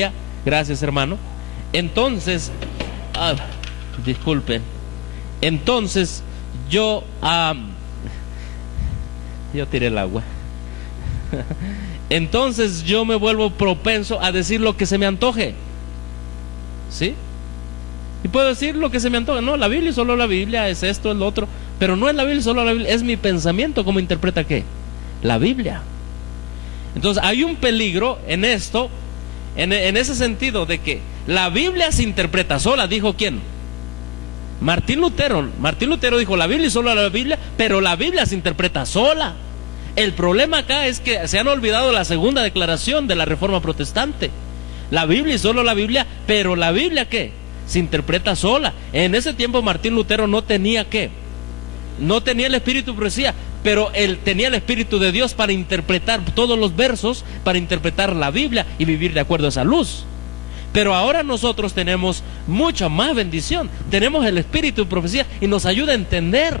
Biblia, gracias hermano, entonces, disculpen, entonces yo tiré el agua. Entonces yo me vuelvo propenso a decir lo que se me antoje, ¿sí? Y puedo decir lo que se me antoje. No, la Biblia, solo la Biblia, es esto, es lo otro. Pero no es la Biblia, solo la Biblia, es mi pensamiento. ¿Cómo interpreta qué? La Biblia. Entonces hay un peligro en esto, en ese sentido de que la Biblia se interpreta sola. ¿Dijo quién? Martín Lutero. Martín Lutero dijo la Biblia y solo la Biblia, pero la Biblia se interpreta sola. El problema acá es que se han olvidado la segunda declaración de la Reforma Protestante. La Biblia y solo la Biblia, pero la Biblia ¿qué? Se interpreta sola. En ese tiempo Martín Lutero no tenía ¿qué? No tenía el espíritu de profecía, pero él tenía el espíritu de Dios para interpretar todos los versos, para interpretar la Biblia y vivir de acuerdo a esa luz. Pero ahora nosotros tenemos mucha más bendición. Tenemos el espíritu de profecía y nos ayuda a entender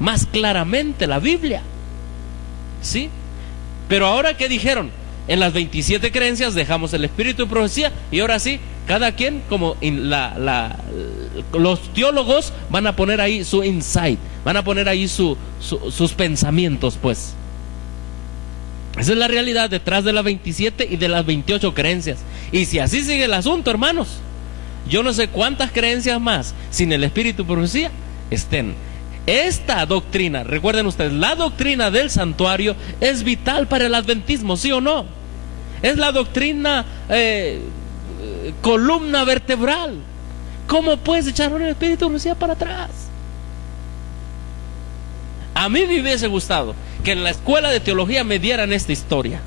más claramente la Biblia, ¿sí? Pero ahora, ¿qué dijeron? En las 27 creencias dejamos el espíritu de profecía y ahora sí, cada quien, como los teólogos van a poner ahí su insight, van a poner ahí sus pensamientos, pues. Esa es la realidad detrás de las 27 y de las 28 creencias. Y si así sigue el asunto, hermanos, yo no sé cuántas creencias más sin el espíritu de profecía estén. Esta doctrina, recuerden ustedes, la doctrina del santuario es vital para el adventismo, ¿sí o no? Es la doctrina columna vertebral. ¿Cómo puedes echar el espíritu de profecía para atrás? A mí me hubiese gustado que en la escuela de teología me dieran esta historia,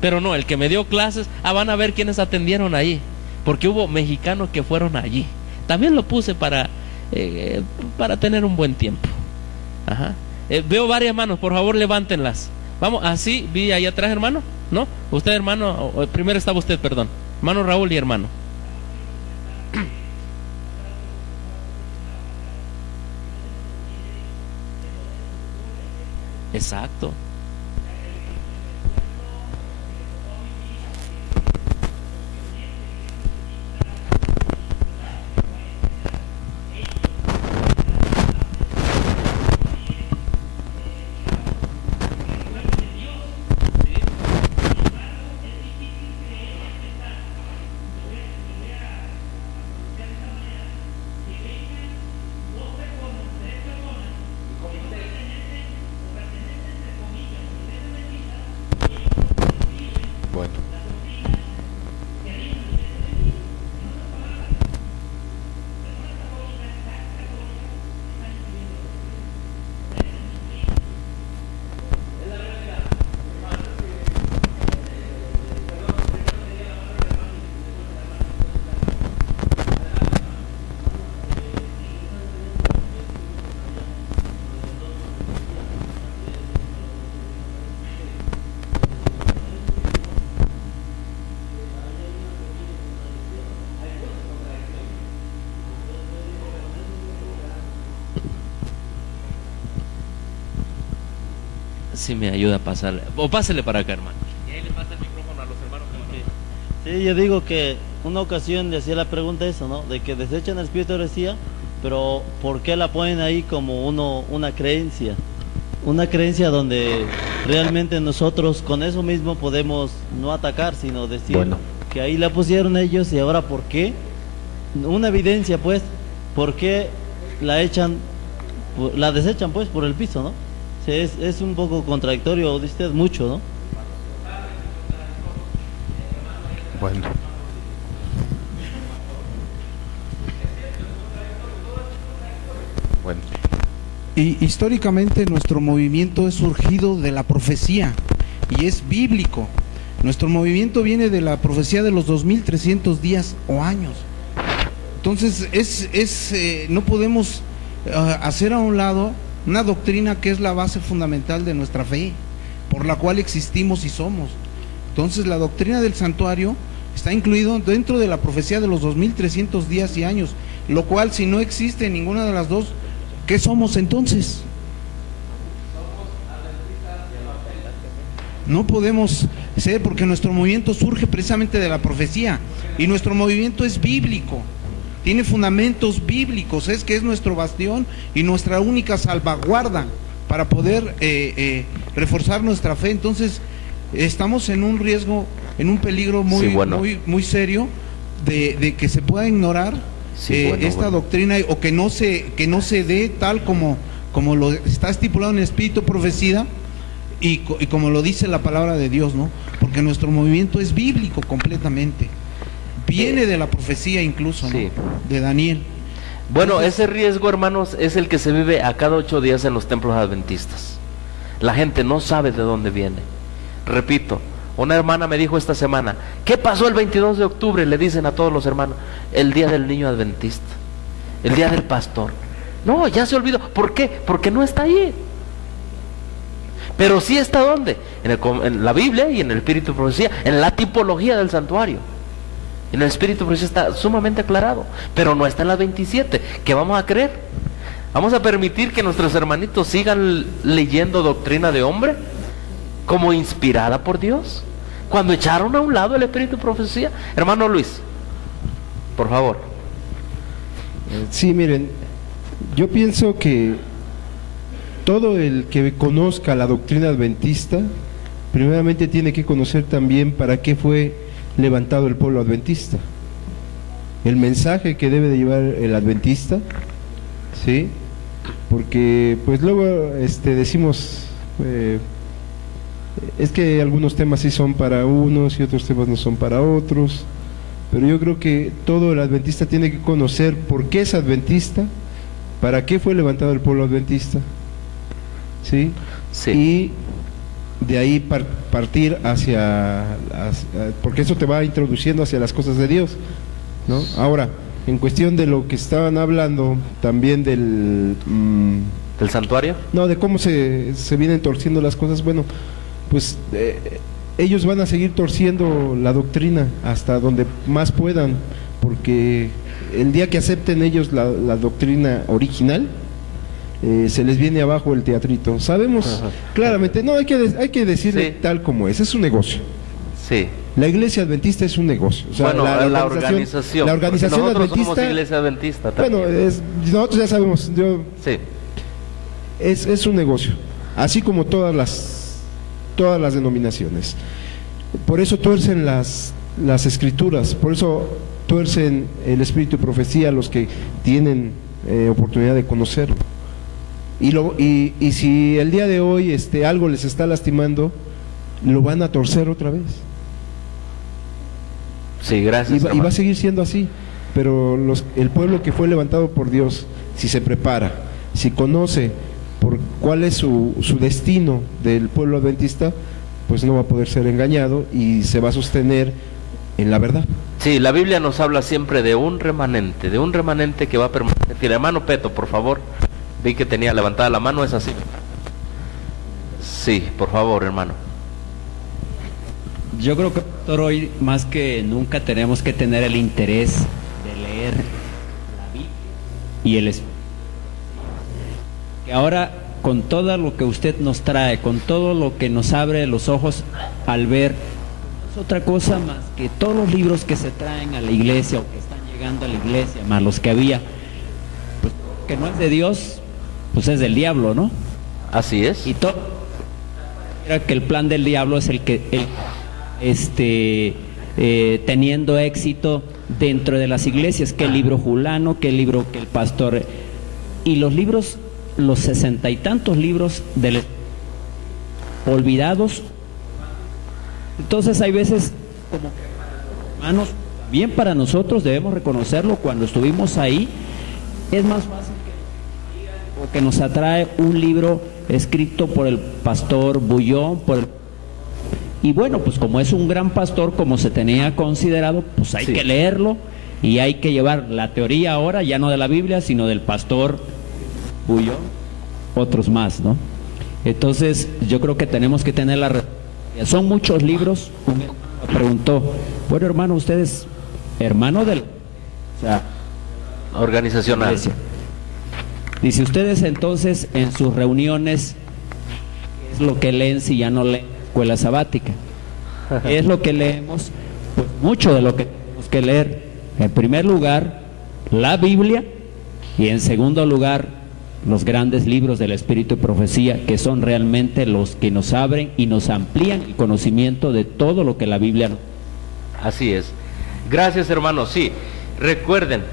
pero no, el que me dio clases, van a ver quiénes atendieron ahí, porque hubo mexicanos que fueron allí. También lo puse para tener un buen tiempo. Ajá. Veo varias manos, por favor levántenlas. Vamos, así, vi ahí atrás, hermano. ¿No? Usted, hermano, primero estaba usted, perdón. Hermano Raúl y hermano. Exacto. Si me ayuda a pasarle, o pásele para acá, hermano. Y ahí le pasa el micrófono a los hermanos que Sí, yo digo que una ocasión le hacía la pregunta eso, ¿no? De que desechan el espíritu de profecía, pero ¿por qué la ponen ahí como una creencia? Una creencia donde realmente nosotros con eso mismo podemos no atacar, sino decir que ahí la pusieron ellos y ahora ¿por qué? Una evidencia, pues, ¿por qué la desechan, pues, por el piso, ¿no? Sí, es un poco contradictorio, dice usted, mucho, ¿no? Bueno. Y históricamente nuestro movimiento es surgido de la profecía y es bíblico. Nuestro movimiento viene de la profecía de los 2300 días o años. Entonces no podemos hacer a un lado una doctrina que es la base fundamental de nuestra fe, por la cual existimos y somos. Entonces la doctrina del santuario está incluido dentro de la profecía de los 2300 días y años, lo cual si no existe ninguna de las dos, ¿qué somos entonces? No podemos ser, porque nuestro movimiento surge precisamente de la profecía, y nuestro movimiento es bíblico, tiene fundamentos bíblicos, es que es nuestro bastión y nuestra única salvaguarda para poder reforzar nuestra fe. Entonces estamos en un riesgo, en un peligro muy serio de que se pueda ignorar esta doctrina, o que no se dé tal como lo está estipulado en el Espíritu Profecía y como lo dice la palabra de Dios, ¿no? Porque nuestro movimiento es bíblico completamente, viene de la profecía incluso, ¿no? Sí. De Daniel. Bueno, ese riesgo, hermanos, es el que se vive a cada 8 días en los templos adventistas. La gente no sabe de dónde viene. Repito, una hermana me dijo esta semana: ¿qué pasó el 22 de octubre? Le dicen a todos los hermanos: el día del niño adventista, el día del pastor. No, ya se olvidó. ¿Por qué? Porque no está ahí. Pero sí está ¿dónde? En la Biblia y en el Espíritu de Profecía, en la tipología del santuario. En el Espíritu de Profecía está sumamente aclarado, pero no está en las 27. ¿Qué vamos a creer? ¿Vamos a permitir que nuestros hermanitos sigan leyendo doctrina de hombre como inspirada por Dios, cuando echaron a un lado el Espíritu de Profecía? Hermano Luis, por favor. Sí, miren, yo pienso que todo el que conozca la doctrina adventista, primeramente tiene que conocer también para qué fue levantado el pueblo adventista, el mensaje que debe de llevar el adventista, ¿sí? Porque pues luego decimos, es que algunos temas sí son para unos y otros temas no son para otros, pero yo creo que todo el adventista tiene que conocer por qué es adventista, para qué fue levantado el pueblo adventista, ¿sí? Sí. Y de ahí partir hacia, porque eso te va introduciendo hacia las cosas de Dios, ¿no? Ahora, en cuestión de lo que estaban hablando también del ¿Del santuario? no, de cómo se vienen torciendo las cosas, bueno, pues ellos van a seguir torciendo la doctrina hasta donde más puedan, porque el día que acepten ellos la doctrina original, se les viene abajo el teatrito. Sabemos claramente, no, hay que decirle Sí. tal como es un negocio. Sí. La iglesia adventista es un negocio. O sea, Bueno, la organización. La organización Porque nosotros adventista. somos iglesia adventista también. Bueno, nosotros ya sabemos, Sí. es un negocio, así como todas las denominaciones. Por eso tuercen las escrituras, por eso tuercen el Espíritu de Profecía los que tienen oportunidad de conocerlo. Y si el día de hoy algo les está lastimando, lo van a torcer otra vez. Sí, gracias. Y va a seguir siendo así. Pero el pueblo que fue levantado por Dios, si se prepara, si conoce por cuál es su destino del pueblo adventista, pues no va a poder ser engañado y se va a sostener en la verdad. Sí, la Biblia nos habla siempre de un remanente que va a permanecer. El hermano Peto, por favor. Vi que tenía levantada la mano, ¿es así? Sí, por favor, hermano. Yo creo que, doctor, hoy más que nunca tenemos que tener el interés de leer la Biblia y el Espíritu. Que ahora, con todo lo que usted nos trae, con todo lo que nos abre los ojos al ver, no es otra cosa más que todos los libros que se traen a la iglesia o que están llegando a la iglesia, más los que había, pues que no es de Dios, pues es del diablo, ¿no? Así es. Y todo era que el plan del diablo es el que teniendo éxito dentro de las iglesias, que el libro fulano, que el libro que el pastor, y los libros, los 60 y tantos libros olvidados. Entonces hay veces como que, hermanos, bien para nosotros debemos reconocerlo, cuando estuvimos ahí es más fácil o que nos atrae un libro escrito por el pastor Bullón, y bueno, pues como es un gran pastor, como se tenía considerado, pues hay que leerlo y hay que llevar la teoría ahora, ya no de la Biblia, sino del pastor Bullón, otros más, ¿no? Entonces yo creo que tenemos que tener son muchos libros. Un hermano me preguntó, bueno, hermano, usted es hermano del, o sea, organizacional. iglesia. Dice, ustedes entonces en sus reuniones, ¿qué es lo que leen si ya no leen escuela sabática. Es lo que leemos, pues mucho de lo que tenemos que leer. En primer lugar, la Biblia, y en segundo lugar, los grandes libros del Espíritu y Profecía, que son realmente los que nos abren y nos amplían el conocimiento de todo lo que la Biblia nos... Así es. Gracias, hermanos. Sí, recuerden,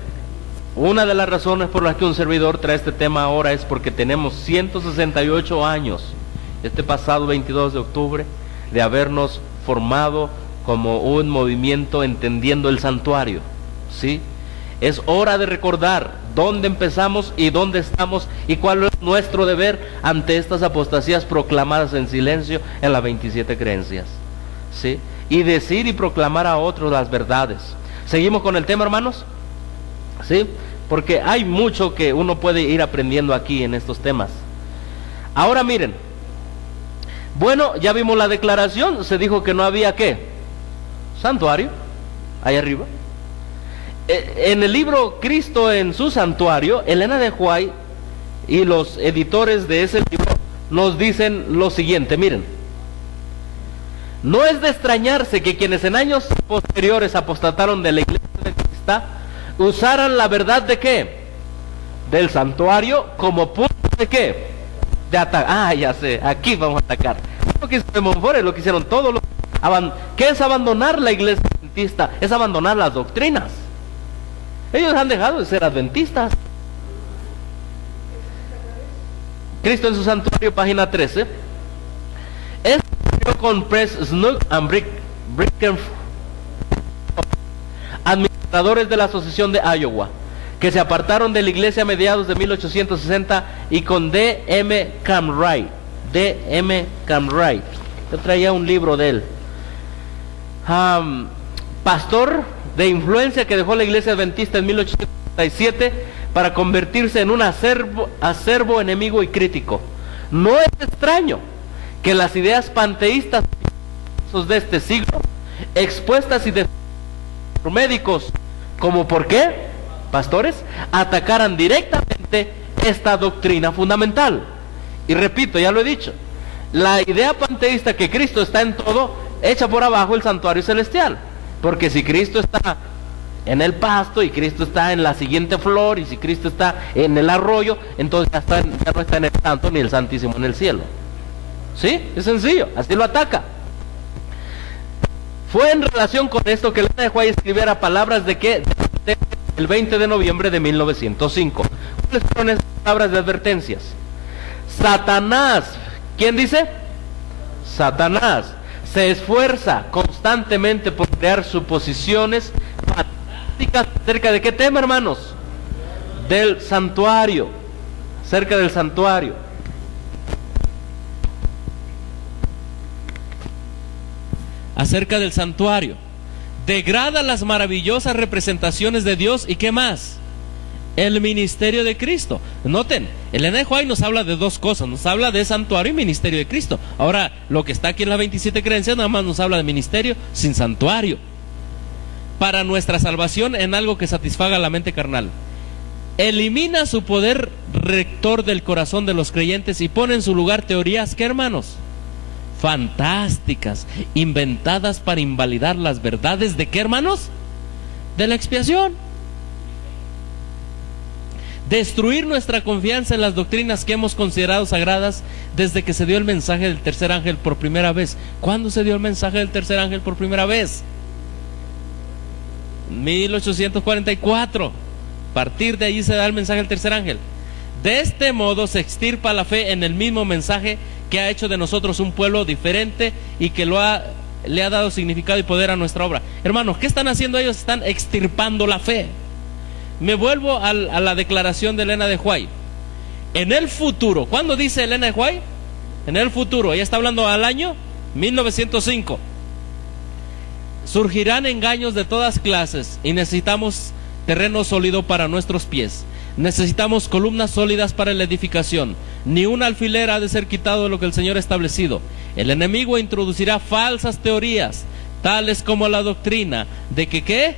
una de las razones por las que un servidor trae este tema ahora es porque tenemos 168 años, este pasado 22 de octubre, de habernos formado como un movimiento entendiendo el santuario, ¿sí? Es hora de recordar dónde empezamos y dónde estamos y cuál es nuestro deber ante estas apostasías proclamadas en silencio en las 27 creencias, ¿sí? Y decir y proclamar a otros las verdades. ¿Seguimos con el tema, hermanos? ¿Sí? Porque hay mucho que uno puede ir aprendiendo aquí en estos temas. Ahora miren, bueno, ya vimos la declaración, se dijo que no había ¿qué? Santuario, ahí arriba. En el libro Cristo en su santuario, Elena de White y los editores de ese libro nos dicen lo siguiente, miren. No es de extrañarse que quienes en años posteriores apostataron de la iglesia de Cristo usaran la verdad de ¿qué? Del santuario como punto de ¿qué? De ataque. Ah, ya sé, aquí vamos a atacar. Lo que hizo de Montfort, lo que hicieron todos los... ¿Qué es abandonar la iglesia adventista? Es abandonar las doctrinas. Ellos han dejado de ser adventistas. Cristo en su santuario, página 13. Con Press Snook and Bricken, administradores de la Asociación de Iowa, que se apartaron de la iglesia a mediados de 1860, y con D.M. Camray. Yo traía un libro de él. Pastor de influencia que dejó la iglesia adventista en 1867 para convertirse en un acervo enemigo y crítico. No es extraño que las ideas panteístas de este siglo, expuestas y por médicos como ¿por qué? Pastores, atacaran directamente esta doctrina fundamental. Y repito, ya lo he dicho, la idea panteísta que Cristo está en todo, echa por abajo el santuario celestial. Porque si Cristo está en el pasto y Cristo está en la siguiente flor y si Cristo está en el arroyo, entonces ya no está en el santo ni el santísimo en el cielo. ¿Sí? Es sencillo, así lo ataca. Fue en relación con esto que Elena de White escribiera palabras de que el 20 de noviembre de 1905. ¿Cuáles fueron esas palabras de advertencias? Satanás, ¿quién dice? Satanás se esfuerza constantemente por crear suposiciones fantásticas acerca de qué tema, hermanos? Del santuario, acerca del santuario. Acerca del santuario. Degrada las maravillosas representaciones de Dios y ¿qué más? El ministerio de Cristo. Noten, Elena de White nos habla de dos cosas, nos habla de santuario y ministerio de Cristo. Ahora, lo que está aquí en las 27 creencias nada más nos habla de ministerio sin santuario. Para nuestra salvación en algo que satisfaga la mente carnal. Elimina su poder rector del corazón de los creyentes y pone en su lugar teorías, ¿qué, hermanos? Fantásticas, inventadas para invalidar las verdades de ¿qué, hermanos? De la expiación. Destruir nuestra confianza en las doctrinas que hemos considerado sagradas desde que se dio el mensaje del tercer ángel por primera vez. ¿Cuándo se dio el mensaje del tercer ángel por primera vez? 1844. A partir de allí se da el mensaje del tercer ángel. De este modo se extirpa la fe en el mismo mensaje que ha hecho de nosotros un pueblo diferente y que le ha dado significado y poder a nuestra obra. Hermanos, ¿qué están haciendo ellos? Están extirpando la fe. Me vuelvo a la declaración de Elena de White. En el futuro, ¿cuándo dice Elena de White? En el futuro, ella está hablando al año 1905. Surgirán engaños de todas clases y necesitamos terreno sólido para nuestros pies. Necesitamos columnas sólidas para la edificación. Ni un alfiler ha de ser quitado de lo que el Señor ha establecido. El enemigo introducirá falsas teorías, tales como la doctrina de que ¿qué?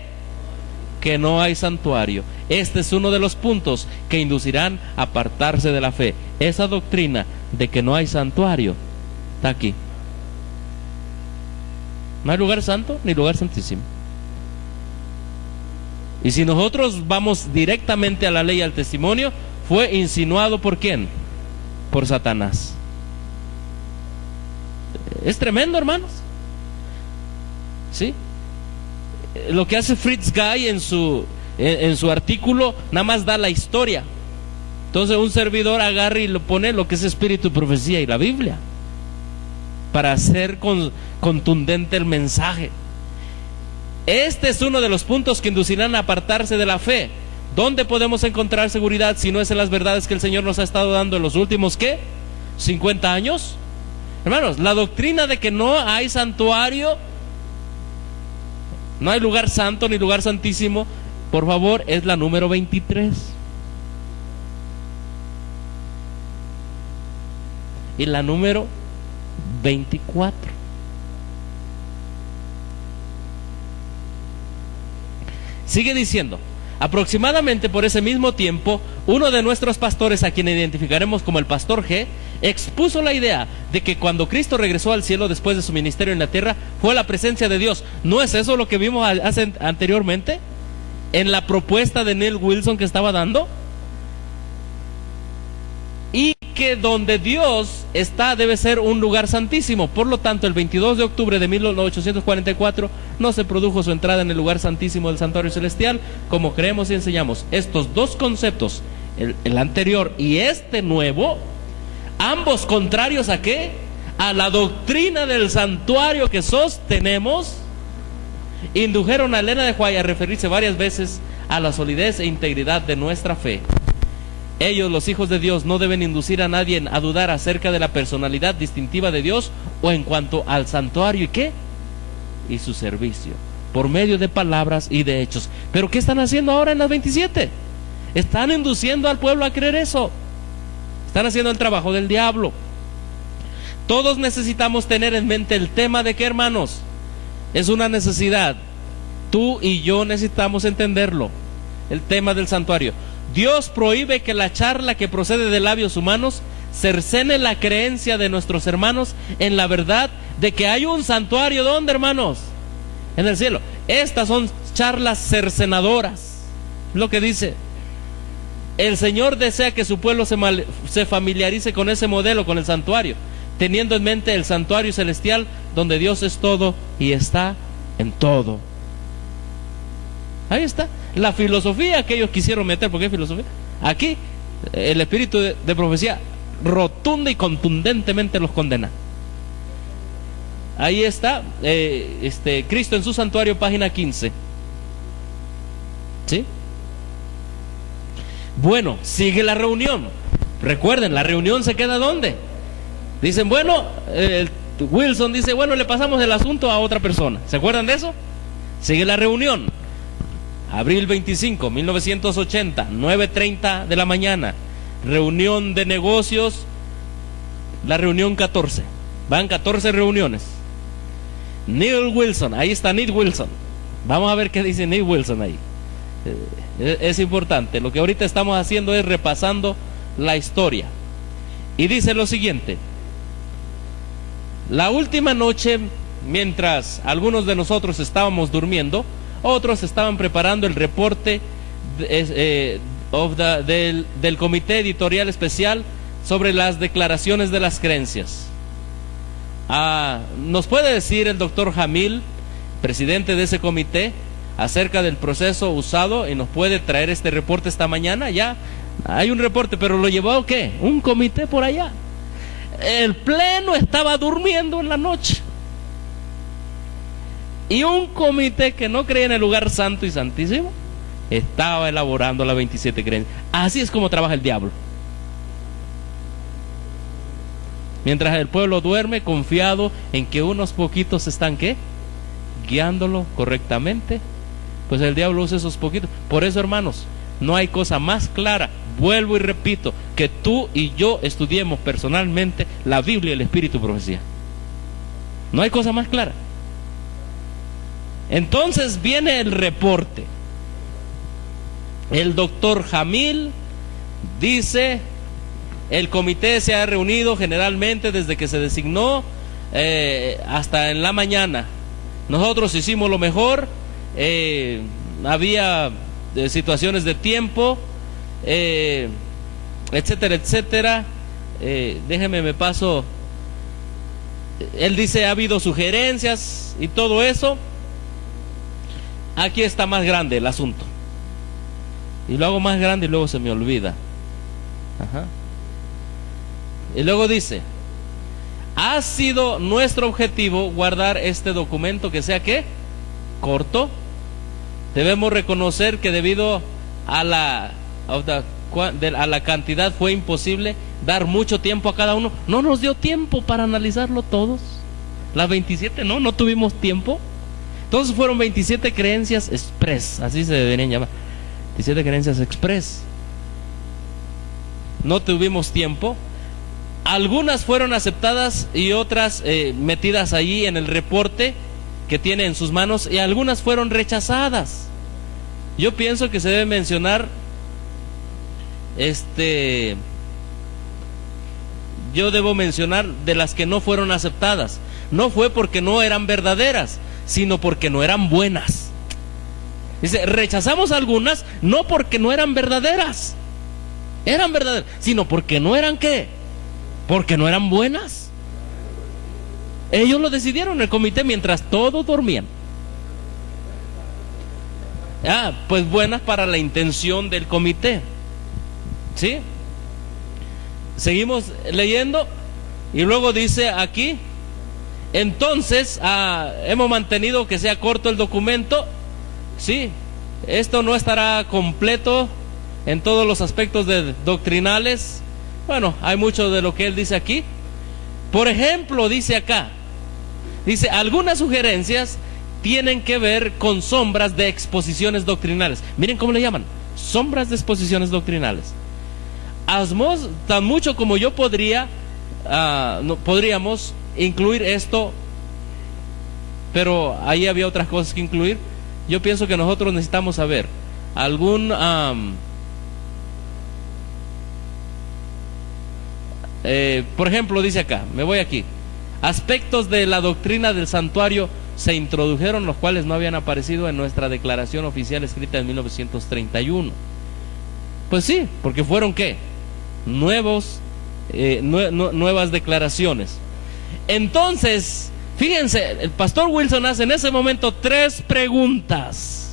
Que no hay santuario. Este es uno de los puntos que inducirán a apartarse de la fe. Esa doctrina de que no hay santuario está aquí. No hay lugar santo ni lugar santísimo. Y si nosotros vamos directamente a la ley y al testimonio, fue insinuado ¿por quién? Por Satanás. Es tremendo, hermanos. ¿Sí? Lo que hace Fritz Guy en su artículo, nada más da la historia. Entonces un servidor agarra y lo pone lo que es espíritu, profecía y la Biblia, para hacer contundente el mensaje. Este es uno de los puntos que inducirán a apartarse de la fe. ¿Dónde podemos encontrar seguridad si no es en las verdades que el Señor nos ha estado dando en los últimos, ¿qué? 50 años. Hermanos, la doctrina de que no hay santuario, no hay lugar santo ni lugar santísimo, por favor, es la número 23. Y la número 24. Sigue diciendo: aproximadamente por ese mismo tiempo, uno de nuestros pastores, a quien identificaremos como el pastor G, expuso la idea de que cuando Cristo regresó al cielo después de su ministerio en la tierra, fue la presencia de Dios. ¿No es eso lo que vimos anteriormente en la propuesta de Neil Wilson que estaba dando? Y que donde Dios está debe ser un lugar santísimo. Por lo tanto, el 22 de octubre de 1844 no se produjo su entrada en el lugar santísimo del santuario celestial, como creemos y enseñamos. Estos dos conceptos, el anterior y este nuevo, ambos contrarios ¿a qué? A la doctrina del santuario que sostenemos, indujeron a Elena de White a referirse varias veces a la solidez e integridad de nuestra fe. Ellos, los hijos de Dios, no deben inducir a nadie a dudar acerca de la personalidad distintiva de Dios o en cuanto al santuario y qué, y su servicio, por medio de palabras y de hechos. Pero ¿qué están haciendo ahora en las 27? Están induciendo al pueblo a creer eso. Están haciendo el trabajo del diablo. Todos necesitamos tener en mente el tema de que, hermanos, es una necesidad. Tú y yo necesitamos entenderlo. El tema del santuario. Dios prohíbe que la charla que procede de labios humanos cercene la creencia de nuestros hermanos en la verdad de que hay un santuario. ¿Dónde, hermanos? En el cielo. Estas son charlas cercenadoras. Lo que dice. El Señor desea que su pueblo se familiarice con ese modelo, con el santuario, teniendo en mente el santuario celestial donde Dios es todo y está en todo. Ahí está. La filosofía que ellos quisieron meter, ¿por qué filosofía? Aquí el espíritu de profecía rotunda y contundentemente los condena. Ahí está, Cristo en su santuario, página 15. ¿Sí? Bueno, sigue la reunión. Recuerden, la reunión se queda ¿dónde? Dicen, bueno, Wilson dice, bueno, le pasamos el asunto a otra persona. ¿Se acuerdan de eso? Sigue la reunión. Abril 25, 1980, 9:30 de la mañana. Reunión de negocios. La reunión 14. Van 14 reuniones. Neil Wilson, ahí está Neil Wilson. Vamos a ver qué dice Neil Wilson ahí. Es importante. Lo que ahorita estamos haciendo es repasando la historia. Y dice lo siguiente: la última noche, mientras algunos de nosotros estábamos durmiendo, otros estaban preparando el reporte del comité editorial especial sobre las declaraciones de las creencias. ¿Nos puede decir el doctor Jamil, presidente de ese comité, acerca del proceso usado, y nos puede traer este reporte esta mañana? Ya hay un reporte, pero lo llevó ¿qué? Un comité por allá. El pleno estaba durmiendo en la noche. Y un comité que no creía en el lugar santo y santísimo estaba elaborando las 27 creencias. Así es como trabaja el diablo. Mientras el pueblo duerme confiado en que unos poquitos están ¿qué? Guiándolo correctamente, pues el diablo usa esos poquitos. Por eso, hermanos, no hay cosa más clara, vuelvo y repito, que tú y yo estudiemos personalmente la Biblia y el Espíritu Profecía. No hay cosa más clara. Entonces viene el reporte. El doctor Jamil dice: el comité se ha reunido generalmente desde que se designó hasta en la mañana. nosotros hicimos lo mejor, había situaciones de tiempo, etcétera, etcétera. Déjeme, me paso. Él dice, ha habido sugerencias y todo eso. Aquí está más grande el asunto. Y lo hago más grande y luego se me olvida. Ajá. Y luego dice, ha sido nuestro objetivo guardar este documento que sea ¿qué? Corto. Debemos reconocer que debido a la cantidad fue imposible dar mucho tiempo a cada uno. No nos dio tiempo para analizarlo todos. Las 27 no tuvimos tiempo. Entonces fueron 27 creencias express, así se deberían llamar. 27 creencias express. No tuvimos tiempo. Algunas fueron aceptadas y otras metidas allí en el reporte que tiene en sus manos, y algunas fueron rechazadas. Yo pienso que se debe mencionar yo debo mencionar de las que no fueron aceptadas. No fue porque no eran verdaderas, sino porque no eran buenas. Dice, rechazamos algunas no porque no eran verdaderas, sino porque no eran ¿qué? Porque no eran buenas. Ellos lo decidieron en el comité mientras todos dormían. Pues buenas para la intención del comité. ¿Sí? Seguimos leyendo y luego dice aquí, entonces hemos mantenido que sea corto el documento. Sí, esto no estará completo en todos los aspectos doctrinales. Bueno, hay mucho de lo que él dice aquí. Por ejemplo, dice acá, dice, algunas sugerencias tienen que ver con sombras de exposiciones doctrinales. Miren cómo le llaman, sombras de exposiciones doctrinales. Tan mucho como yo podríamos incluir esto, pero ahí había otras cosas que incluir. Yo pienso que nosotros necesitamos saber algún por ejemplo, dice acá, me voy aquí, aspectos de la doctrina del santuario se introdujeron, los cuales no habían aparecido en nuestra declaración oficial escrita en 1931. Pues sí, porque fueron ¿qué? Nuevas declaraciones. Entonces, fíjense, el pastor Wilson hace en ese momento 3 preguntas.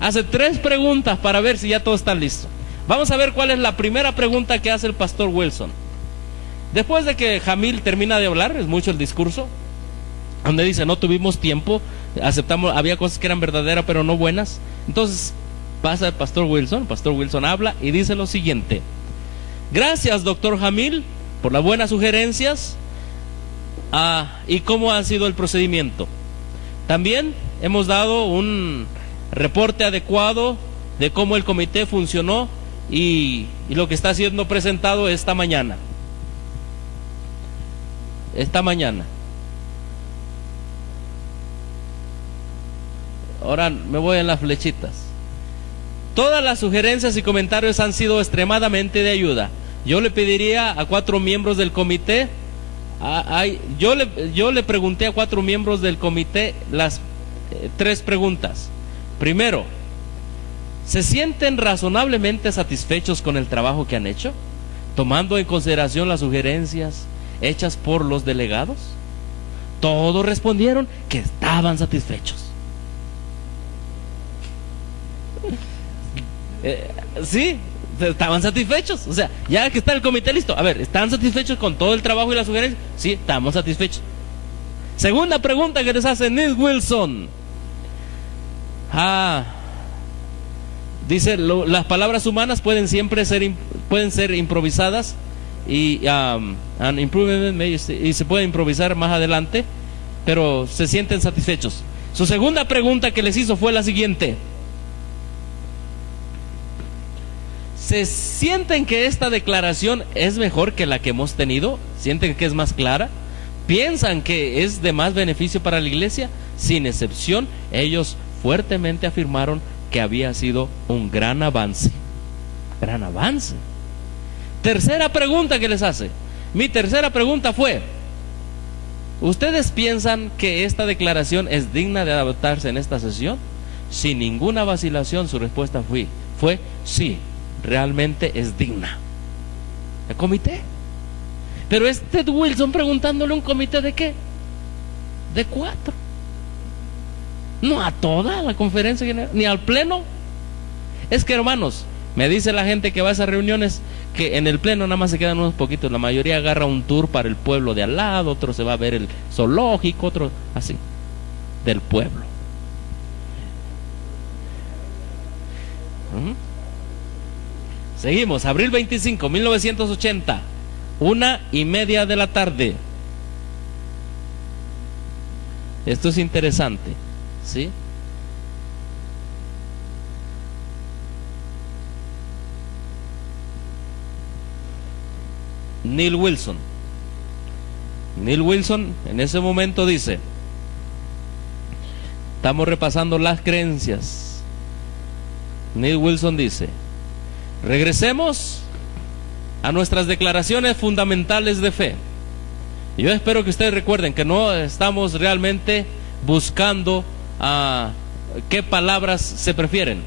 Hace 3 preguntas para ver si ya todo está listo. Vamos a ver cuál es la primera pregunta que hace el pastor Wilson. Después de que Jamil termina de hablar, es mucho el discurso, donde dice, no tuvimos tiempo, aceptamos, había cosas que eran verdaderas pero no buenas. Entonces pasa el pastor Wilson habla y dice lo siguiente: gracias, doctor Jamil, por las buenas sugerencias y cómo ha sido el procedimiento. También hemos dado un reporte adecuado de cómo el comité funcionó y lo que está siendo presentado esta mañana. Ahora me voy en las flechitas. Todas las sugerencias y comentarios han sido extremadamente de ayuda. Yo le pediría a 4 miembros del comité, yo le pregunté a 4 miembros del comité las 3 preguntas. Primero, ¿se sienten razonablemente satisfechos con el trabajo que han hecho, tomando en consideración las sugerencias hechas por los delegados? Todos respondieron que estaban satisfechos. Sí, estaban satisfechos. O sea, ya que está el comité listo, a ver, ¿están satisfechos con todo el trabajo y las sugerencias? Sí, estamos satisfechos. Segunda pregunta que les hace Neil Wilson. Dice, las palabras humanas pueden ser improvisadas y se puede improvisar más adelante, pero se sienten satisfechos. Su segunda pregunta que les hizo fue la siguiente: ¿se sienten que esta declaración es mejor que la que hemos tenido? ¿Sienten que es más clara? ¿Piensan que es de más beneficio para la iglesia? Sin excepción, ellos fuertemente afirmaron que había sido un gran avance. Gran avance. Tercera pregunta que les hace. Mi tercera pregunta fue: ¿Ustedes piensan que esta declaración es digna de adoptarse en esta sesión? Sin ninguna vacilación, su respuesta fue sí, realmente es digna. ¿El comité? Pero es Ted Wilson preguntándole a un comité de qué? De 4. No a toda la conferencia general, ni al pleno. Es que, hermanos, me dice la gente que va a esas reuniones que en el pleno nada más se quedan unos poquitos. La mayoría agarra un tour para el pueblo de al lado, otro se va a ver el zoológico, otro así, del pueblo. Seguimos, abril 25, 1980, 1:30 de la tarde. Esto es interesante, ¿sí? Neil Wilson en ese momento dice, estamos repasando las creencias. Neil Wilson dice, regresemos a nuestras declaraciones fundamentales de fe. Yo espero que ustedes recuerden que no estamos realmente buscando qué palabras se prefieren,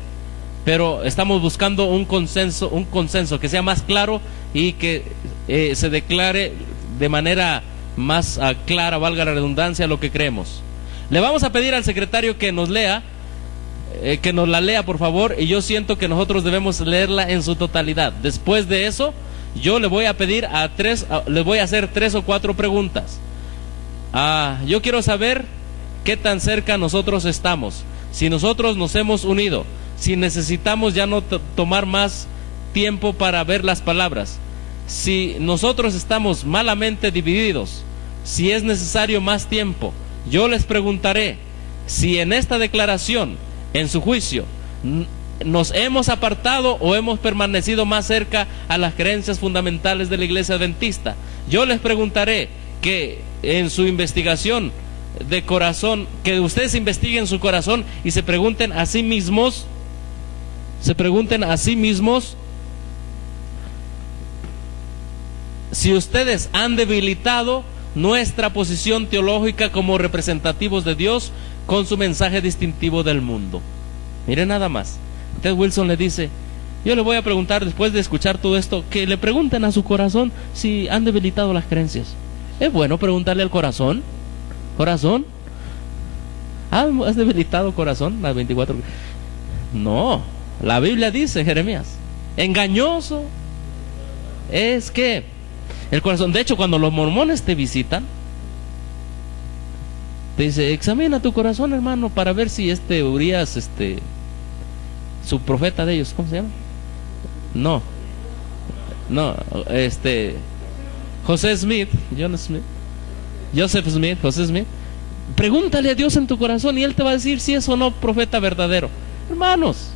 pero estamos buscando un consenso que sea más claro y que se declare de manera más clara, valga la redundancia, lo que creemos. Le vamos a pedir al secretario que nos lea, que nos la lea, por favor, y yo siento que nosotros debemos leerla en su totalidad. Después de eso, yo le voy a pedir les voy a hacer 3 o 4 preguntas. Yo quiero saber qué tan cerca nosotros estamos, si nosotros nos hemos unido, si necesitamos ya no tomar más tiempo para ver las palabras, si nosotros estamos malamente divididos, si es necesario más tiempo. Yo les preguntaré si en esta declaración, en su juicio, nos hemos apartado o hemos permanecido más cerca a las creencias fundamentales de la Iglesia Adventista. Yo les preguntaré que en su investigación de corazón, que ustedes investiguen su corazón y se pregunten a sí mismos, si ustedes han debilitado nuestra posición teológica como representativos de Dios con su mensaje distintivo del mundo. Miren nada más, Ted Wilson le dice, yo le voy a preguntar después de escuchar todo esto, que le pregunten a su corazón si han debilitado las creencias. Es bueno preguntarle al corazón. ¿Corazón? ¿Has debilitado corazón? Las 24. No, la Biblia dice, Jeremías, engañoso es que el corazón. De hecho, cuando los mormones te visitan, te dice, examina tu corazón, hermano, para ver si Urias, su profeta de ellos, ¿cómo se llama? No, Joseph Smith, pregúntale a Dios en tu corazón y Él te va a decir si es o no profeta verdadero. Hermanos,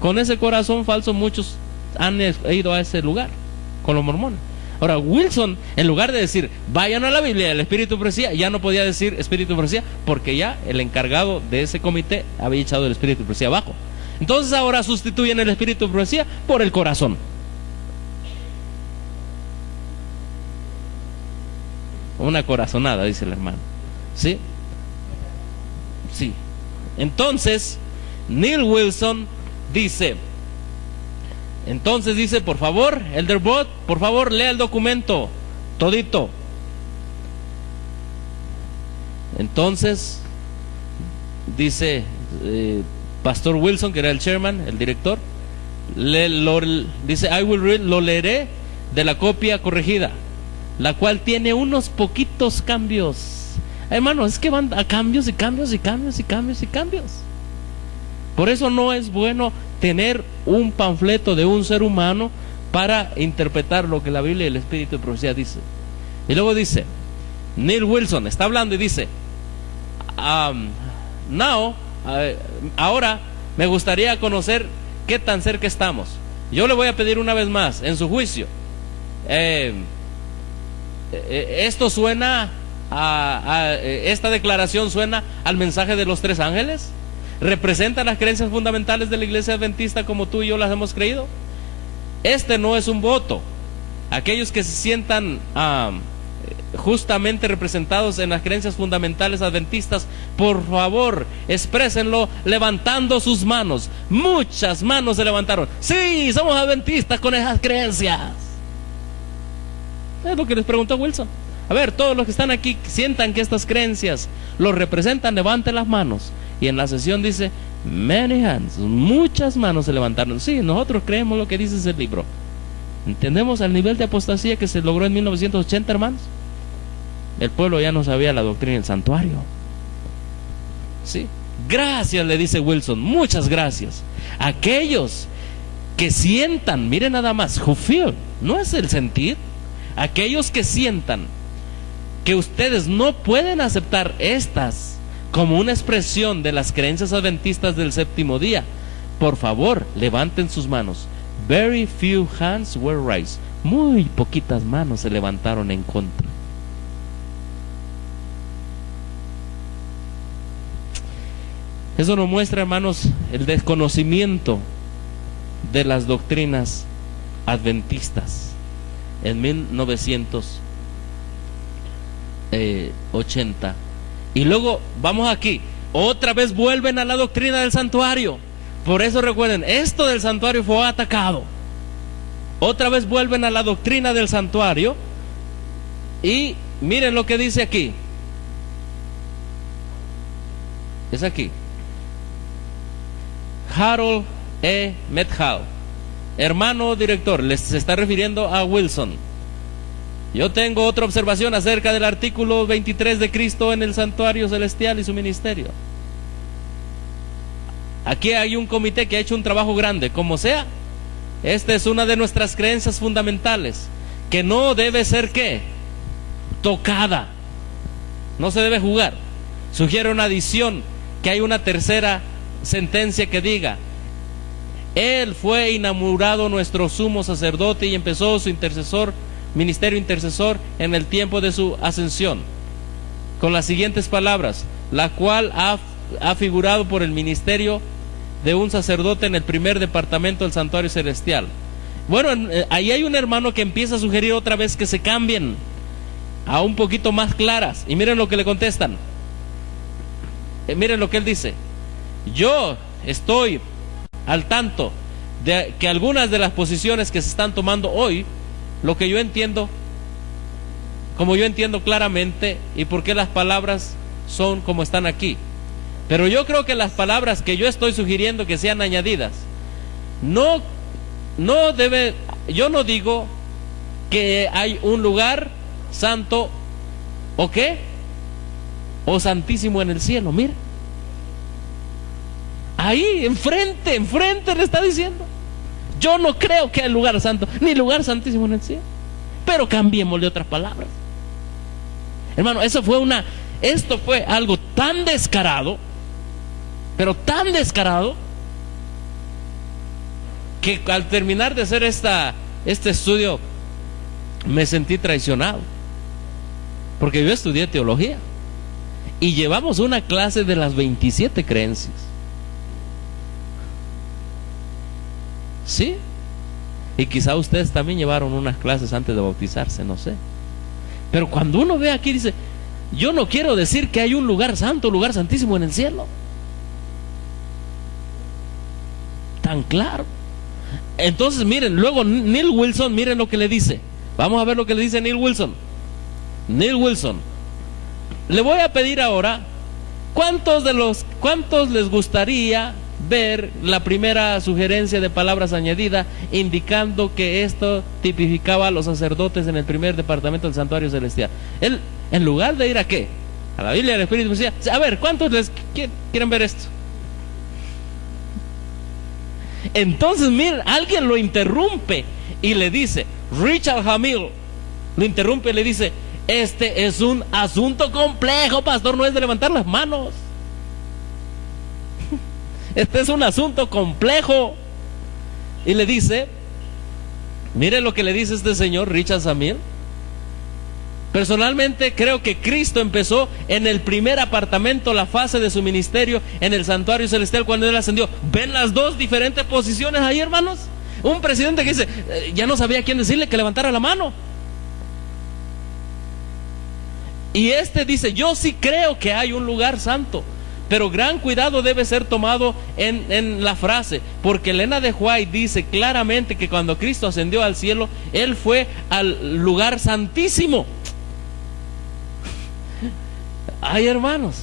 con ese corazón falso muchos han ido a ese lugar, con los mormones. Ahora, Wilson, en lugar de decir, vayan a la Biblia, el Espíritu de Profecía, ya no podía decir Espíritu de Profecía, porque ya el encargado de ese comité había echado el Espíritu de Profecía abajo. Entonces ahora sustituyen el Espíritu de Profecía por el corazón. Una corazonada, dice el hermano. ¿Sí? Sí. Entonces, Neil Wilson dice, por favor, Elder Bot, por favor, lea el documento, todito. Entonces, dice Pastor Wilson, que era el chairman, el director, dice, lo leeré de la copia corregida, la cual tiene unos poquitos cambios. Hermano, es que van a cambios y cambios y cambios y cambios y cambios. Por eso no es bueno tener un panfleto de un ser humano para interpretar lo que la Biblia y el Espíritu de Profecía dice. Y luego dice, Neil Wilson está hablando y dice, ahora me gustaría conocer qué tan cerca estamos. Yo le voy a pedir una vez más, en su juicio, esto suena esta declaración suena al mensaje de los 3 ángeles. ¿Representa las creencias fundamentales de la Iglesia Adventista como tú y yo las hemos creído? Este no es un voto. Aquellos que se sientan justamente representados en las creencias fundamentales adventistas, por favor, exprésenlo levantando sus manos. Muchas manos se levantaron. Sí, somos adventistas con esas creencias. Es lo que les preguntó Wilson. A ver, todos los que están aquí sientan que estas creencias los representan, levanten las manos. Y en la sesión dice, many hands, muchas manos se levantaron. Sí, nosotros creemos lo que dice ese libro. ¿Entendemos el nivel de apostasía que se logró en 1980, hermanos? El pueblo ya no sabía la doctrina del santuario. Sí. Gracias, le dice Wilson, muchas gracias. Aquellos que sientan, miren nada más, who feel, no es el sentir. Aquellos que sientan que ustedes no pueden aceptar estas como una expresión de las creencias adventistas del séptimo día, por favor, levanten sus manos. Very few hands were raised. Muy poquitas manos se levantaron en contra. Eso nos muestra, hermanos, el desconocimiento de las doctrinas adventistas en 1980. Y luego vamos aquí, otra vez vuelven a la doctrina del santuario. Por eso recuerden, esto del santuario fue atacado. Otra vez vuelven a la doctrina del santuario. Y miren lo que dice aquí. Es aquí. Harold E. Metcalf, hermano director, se está refiriendo a Wilson. Yo tengo otra observación acerca del artículo 23 de Cristo en el santuario celestial y su ministerio. Aquí hay un comité que ha hecho un trabajo grande. Como sea, esta es una de nuestras creencias fundamentales, que no debe ser, ¿qué?, tocada. No se debe jugar. Sugiere una adición, que hay una tercera sentencia que diga: Él fue inaugurado nuestro sumo sacerdote y empezó su ministerio intercesor en el tiempo de su ascensión, con las siguientes palabras: la cual ha figurado por el ministerio de un sacerdote en el primer departamento del santuario celestial. Bueno, ahí hay un hermano que empieza a sugerir otra vez que se cambien a un poquito más claras. Y miren lo que le contestan. Miren lo que él dice: yo estoy al tanto de que algunas de las posiciones que se están tomando hoy, lo que yo entiendo, como yo entiendo claramente, y por qué las palabras son como están aquí. Pero yo creo que las palabras que yo estoy sugiriendo que sean añadidas, no debe, yo no digo que hay un lugar santo o qué, o santísimo en el cielo. Mira, ahí enfrente le está diciendo: yo no creo que hay lugar santo ni lugar santísimo en el cielo. Pero cambiémosle otras palabras. Hermano, esto fue algo tan descarado, pero tan descarado, que al terminar de hacer este estudio me sentí traicionado, porque yo estudié teología y llevamos una clase de las 27 creencias. ¿Sí? Y quizá ustedes también llevaron unas clases antes de bautizarse, no sé. Pero cuando uno ve aquí, dice: yo no quiero decir que hay un lugar santo, lugar santísimo en el cielo. Tan claro. Entonces miren, luego Neil Wilson, miren lo que le dice. Vamos a ver lo que le dice Neil Wilson. Neil Wilson: le voy a pedir ahora, ¿cuántos les gustaría ver la primera sugerencia de palabras añadida, indicando que esto tipificaba a los sacerdotes en el primer departamento del santuario celestial? Él, en lugar de ir a qué, a la Biblia del Espíritu, decía: a ver, ¿cuántos les quieren ver esto? Entonces miren, alguien lo interrumpe y le dice, Richard Hamill lo interrumpe y le dice: este es un asunto complejo, pastor, no es de levantar las manos. Este es un asunto complejo. Y le dice, mire lo que le dice este señor Richard Hamill: personalmente creo que Cristo empezó en el primer apartamento, la fase de su ministerio en el santuario celestial, cuando Él ascendió. ¿Ven las dos diferentes posiciones ahí, hermanos? Un presidente que dice, ya no sabía a quién decirle que levantara la mano. Y este dice, yo sí creo que hay un lugar santo, pero gran cuidado debe ser tomado en la frase, porque Elena de White dice claramente que cuando Cristo ascendió al cielo, Él fue al lugar santísimo. Ay, hermanos,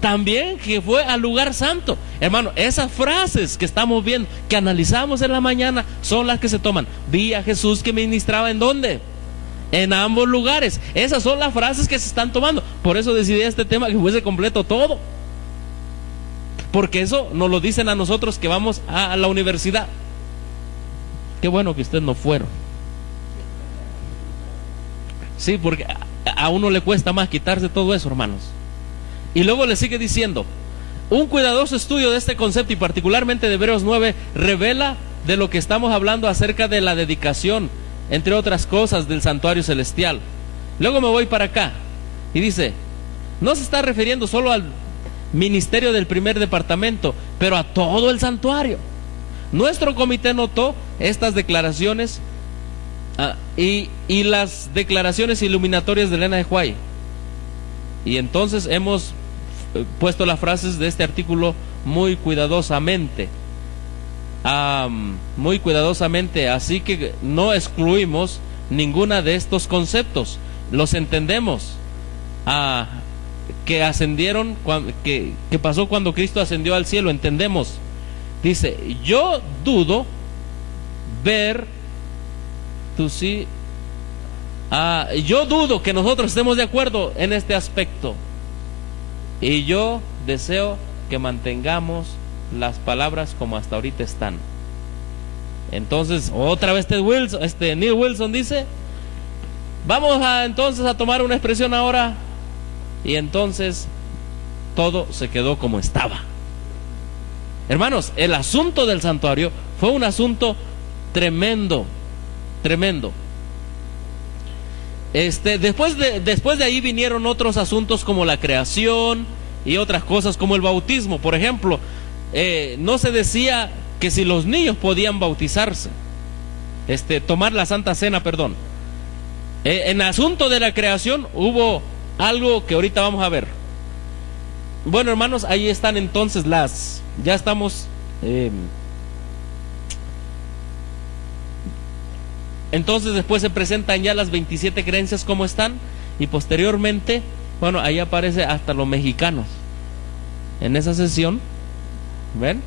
también que fue al lugar santo. Hermano, esas frases que estamos viendo, que analizamos en la mañana, son las que se toman. Vi a Jesús que ministraba ¿en dónde? En ambos lugares. Esas son las frases que se están tomando. Por eso decidí este tema que fuese completo todo, porque eso nos lo dicen a nosotros que vamos a la universidad. Qué bueno que ustedes no fueron. Sí, porque a uno le cuesta más quitarse todo eso, hermanos. Y luego le sigue diciendo, un cuidadoso estudio de este concepto y particularmente de Hebreos 9 revela de lo que estamos hablando acerca de la dedicación, entre otras cosas, del santuario celestial. Luego me voy para acá y dice, no se está refiriendo solo al ministerio del primer departamento, pero a todo el santuario. Nuestro comité notó estas declaraciones y las declaraciones iluminatorias de Elena de White, y entonces hemos puesto las frases de este artículo muy cuidadosamente, así que no excluimos ninguna de estos conceptos, los entendemos. Que ascendieron, que pasó cuando Cristo ascendió al cielo, entendemos. Dice, yo dudo ver, yo dudo que nosotros estemos de acuerdo en este aspecto, y yo deseo que mantengamos las palabras como hasta ahorita están. Entonces, otra vez Neil Wilson dice, vamos entonces a tomar una expresión ahora, y entonces todo se quedó como estaba. Hermanos, el asunto del santuario fue un asunto tremendo. Después de ahí vinieron otros asuntos como la creación y otras cosas como el bautismo. Por ejemplo, no se decía que si los niños podían bautizarse, tomar la Santa Cena, perdón. En el asunto de la creación hubo algo que ahorita vamos a ver. Bueno, hermanos, ahí están entonces ya estamos entonces después se presentan ya las 27 creencias como están, y posteriormente, bueno, ahí aparece hasta los mexicanos en esa sesión. ¿Ven?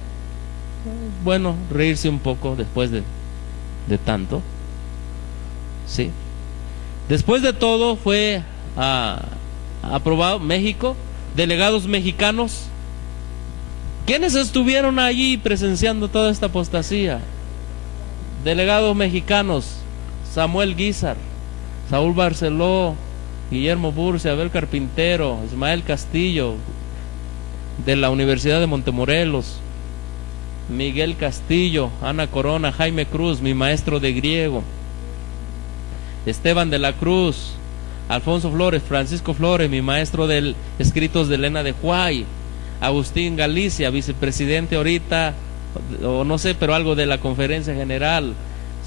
Bueno, reírse un poco después de tanto. Sí. Después de todo fue aprobado México, delegados mexicanos. ¿Quiénes estuvieron allí presenciando toda esta apostasía? Delegados mexicanos: Samuel Guizar, Saúl Barceló, Guillermo Burce, Abel Carpintero, Ismael Castillo de la Universidad de Montemorelos, Miguel Castillo, Ana Corona, Jaime Cruz, mi maestro de griego, Esteban de la Cruz, Alfonso Flores, Francisco Flores, mi maestro de escritos de Elena de White, Agustín Galicia, vicepresidente ahorita, o no sé, pero algo de la Conferencia General,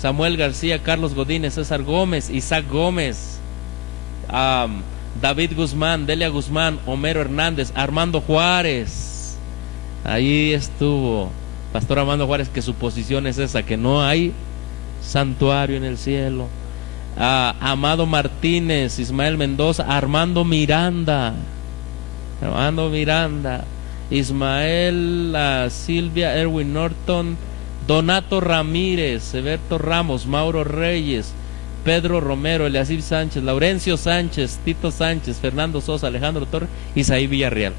Samuel García, Carlos Godínez, César Gómez, Isaac Gómez, David Guzmán, Delia Guzmán, Homero Hernández, Armando Juárez. Ahí estuvo Pastor Armando Juárez, que su posición es esa, que no hay santuario en el cielo. Amado Martínez, Ismael Mendoza, Armando Miranda, Ismael, Silvia, Erwin Norton, Donato Ramírez, Eberto Ramos, Mauro Reyes, Pedro Romero, Eliasib Sánchez, Laurencio Sánchez, Tito Sánchez, Fernando Sosa, Alejandro Torres, Isaí Villarreal.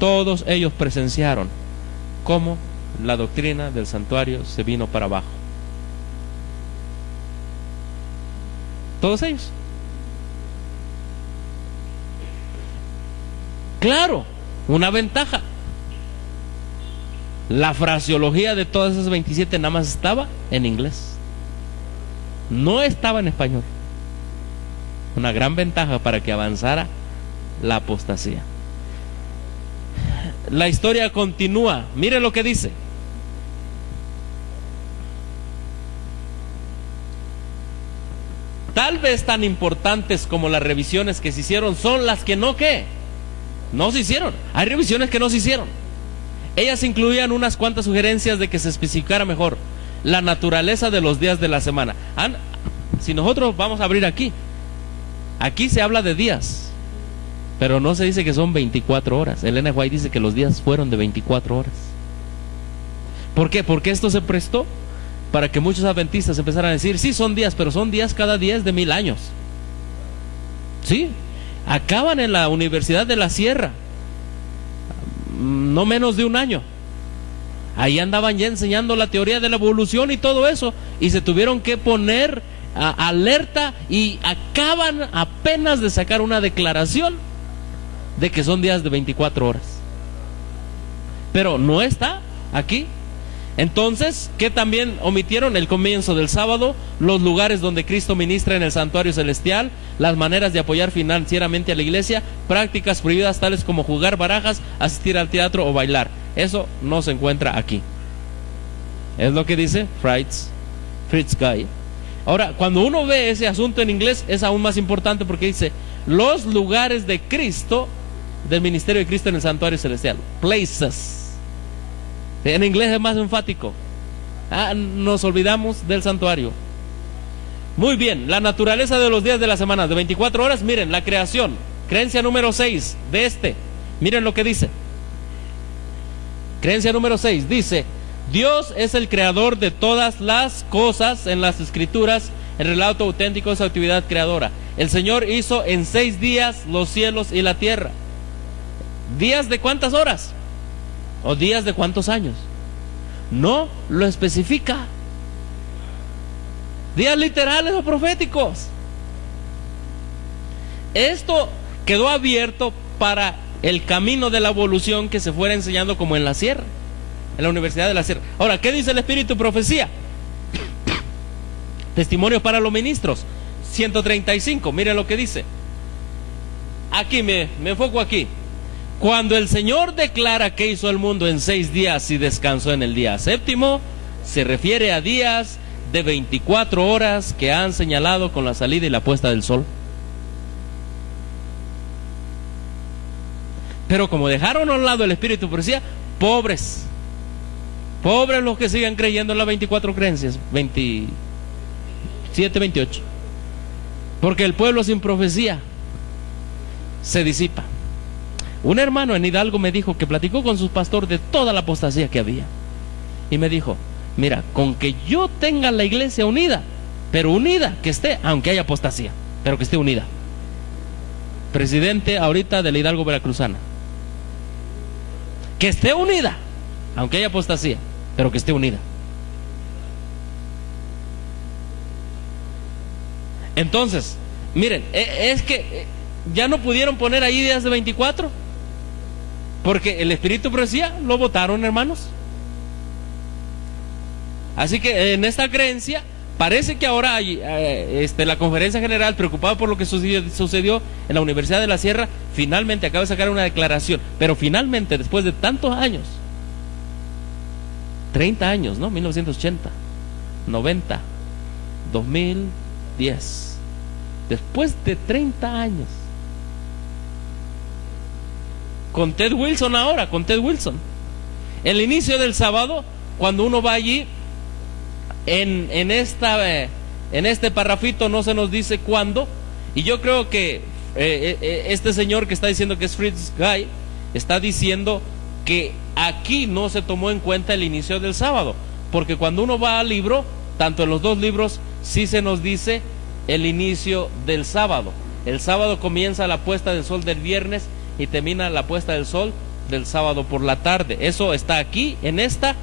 Todos ellos presenciaron cómo la doctrina del santuario se vino para abajo. Todos ellos. Claro, una ventaja: la fraseología de todas esas 27 nada más estaba en inglés, no estaba en español. Una gran ventaja para que avanzara la apostasía. La historia continúa. Mire lo que dice. tal vez tan importantes como las revisiones que se hicieron, son las que no se hicieron. Hay revisiones que no se hicieron. Ellas incluían unas cuantas sugerencias de que se especificara mejor la naturaleza de los días de la semana. Si nosotros vamos a abrir aquí se habla de días, pero no se dice que son 24 horas. Elena White dice que los días fueron de 24 horas. ¿Por qué? Porque esto se prestó para que muchos adventistas empezaran a decir, sí, son días, pero son días cada 10 de 1000 años. Sí, acaban en la Universidad de la Sierra, no menos de un año. Ahí andaban ya enseñando la teoría de la evolución y todo eso, y se tuvieron que poner alerta, y acaban apenas de sacar una declaración de que son días de 24 horas. Pero no está aquí. Entonces, ¿qué también omitieron? El comienzo del sábado, los lugares donde Cristo ministra en el santuario celestial, las maneras de apoyar financieramente a la iglesia, prácticas prohibidas tales como jugar barajas, asistir al teatro o bailar. Eso no se encuentra aquí. Es lo que dice Fritz Guy. Ahora, cuando uno ve ese asunto en inglés, es aún más importante, porque dice los lugares de Cristo, del ministerio de Cristo en el santuario celestial, places. En inglés es más enfático. Nos olvidamos del santuario. Muy bien, la naturaleza de los días de la semana, de 24 horas. Miren, la creación, creencia número 6 de miren lo que dice. Creencia número 6 dice: Dios es el creador de todas las cosas. En las escrituras, el relato auténtico de su actividad creadora. El Señor hizo en 6 días los cielos y la tierra. ¿Días de cuántas horas? ¿O días de cuántos años? No lo especifica. Días literales o proféticos. Esto quedó abierto para el camino de la evolución que se fuera enseñando como en la Sierra, en la Universidad de la Sierra. Ahora, ¿qué dice el Espíritu Profecía? Testimonios para los ministros, 135, miren lo que dice. Aquí me enfoco aquí. Cuando el Señor declara que hizo el mundo en 6 días y descansó en el día séptimo, se refiere a días de 24 horas que han señalado con la salida y la puesta del sol. Pero como dejaron a un lado el Espíritu Profecía, pobres los que sigan creyendo en las 24 creencias, 27, 28. Porque el pueblo sin profecía se disipa. Un hermano en Hidalgo me dijo que platicó con su pastor de toda la apostasía que había. Y me dijo, mira, con que yo tenga la iglesia unida, pero unida, que esté, aunque haya apostasía, pero que esté unida. Presidente ahorita de la Hidalgo veracruzana. Que esté unida, aunque haya apostasía, pero que esté unida. Entonces, miren, es que ya no pudieron poner ahí días de 24, porque el Espíritu Profecía lo votaron, hermanos. Así que en esta creencia parece que ahora hay, la Conferencia General, preocupada por lo que sucedió en la Universidad de la Sierra, finalmente acaba de sacar una declaración. Pero finalmente, después de tantos años, 30 años, ¿no? 1980, 90, 2010, después de 30 años, con Ted Wilson ahora, el inicio del sábado, cuando uno va allí, en este parrafito no se nos dice cuándo, y yo creo que este señor que está diciendo que es Fritz Guy está diciendo que aquí no se tomó en cuenta el inicio del sábado, porque cuando uno va al libro, tanto en los dos libros, sí se nos dice el inicio del sábado. El sábado comienza la puesta del sol del viernes y termina la puesta del sol del sábado por la tarde. Eso está aquí, en esta